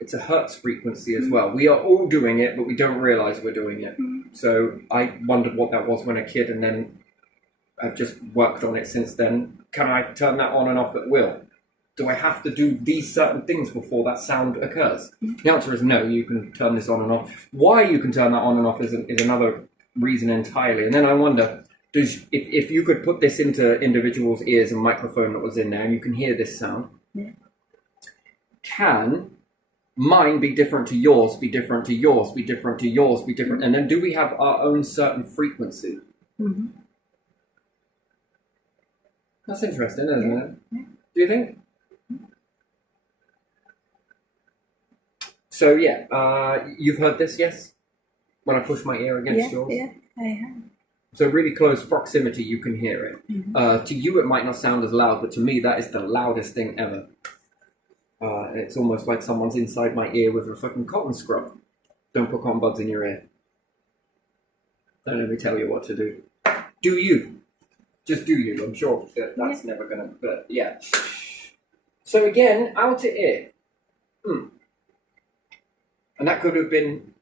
it's a hertz frequency as well. We are all doing it, but we don't realize we're doing it. So I wondered what that was when a kid, and then I've just worked on it since then. Can I turn that on and off at will? Do I have to do these certain things before that sound occurs? The answer is no, you can turn this on and off. Why you can turn that on and off is another reason entirely. And then I wonder, if you could put this into individuals' ears, a microphone that was in there, and you can hear this sound, can mine be different to yours, be different to yours, be different to yours, be different? And then do we have our own certain frequency? Mm-hmm. That's interesting, isn't it? Do you think? So you've heard this, yes? When I push my ear against yours? Yeah, I have. So really close proximity, you can hear it. Mm-hmm. To you, it might not sound as loud, but to me, that is the loudest thing ever. It's almost like someone's inside my ear with a fucking cotton scrub. Don't put cotton buds in your ear. Don't let me tell you what to do. Do you? Just do you. I'm sure that's never gonna, but yeah. So again, outer ear. And that could have been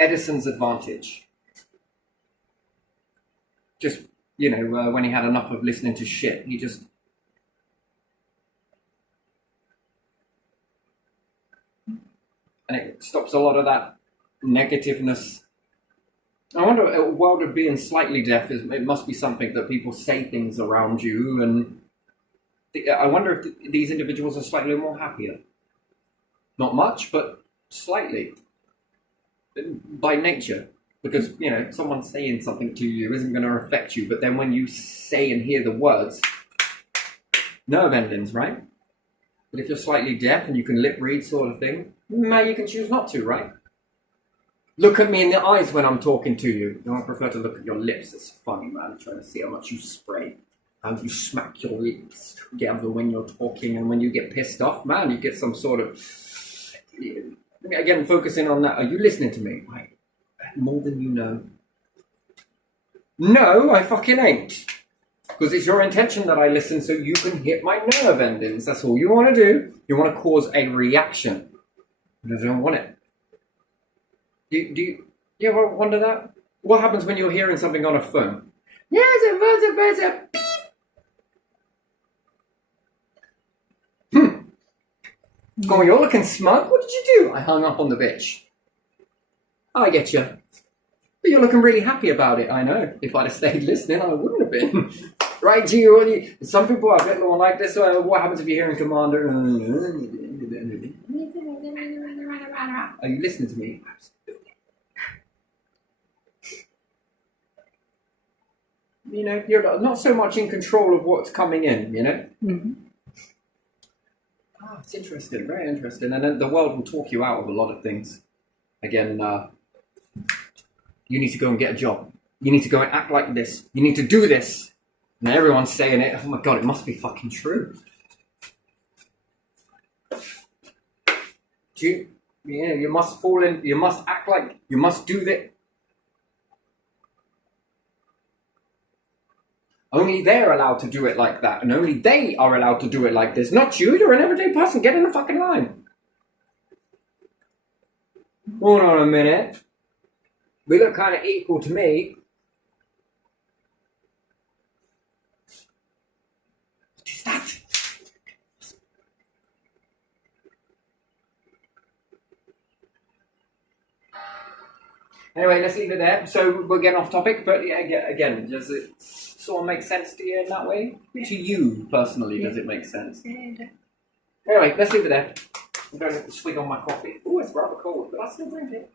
Edison's advantage. Just, when he had enough of listening to shit, he just... And it stops a lot of that negativeness. I wonder, a world of being slightly deaf, it must be something that people say things around you, and I wonder if these individuals are slightly more happier. Not much, but slightly. By nature. Because, someone saying something to you isn't going to affect you, but then when you say and hear the words, nerve endings, right? But if you're slightly deaf and you can lip read sort of thing, now you can choose not to, right? Look at me in the eyes when I'm talking to you. I prefer to look at your lips. It's funny, man. I'm trying to see how much you spray. How you smack your lips together when you're talking, and when you get pissed off, man, you get some sort of... Again, focusing on that. Are you listening to me? Right. More than you know. No, I fucking ain't. Because it's your intention that I listen so you can hit my nerve endings. That's all you want to do. You want to cause a reaction. I don't want it. Do you ever wonder that? What happens when you're hearing something on a phone? Oh, you're looking smug? What did you do? I hung up on the bitch. I get you. But you're looking really happy about it, I know. If I'd have stayed listening, I wouldn't have been. Right, to you. Some people are a bit more like this. What happens if you're hearing Commander? Are you listening to me? Absolutely. You're not so much in control of what's coming in, Mm-hmm. It's interesting, very interesting. And then the world will talk you out of a lot of things. Again, you need to go and get a job. You need to go and act like this. You need to do this. And everyone's saying it. Oh my God, it must be fucking true. You must fall in, you must act like, you must do that. Only they're allowed to do it like that, and only they are allowed to do it like this. Not you, you're an everyday person. Get in the fucking line. Hold on a minute. We look kind of equal to me. What is that? Anyway, let's leave it there. So we're getting off topic, but yeah, again, does it sort of make sense to you in that way? To you personally, does it make sense? Anyway, let's leave it there. I'm going to swig on my coffee. Oh, it's rather cold, but I'll still drink it.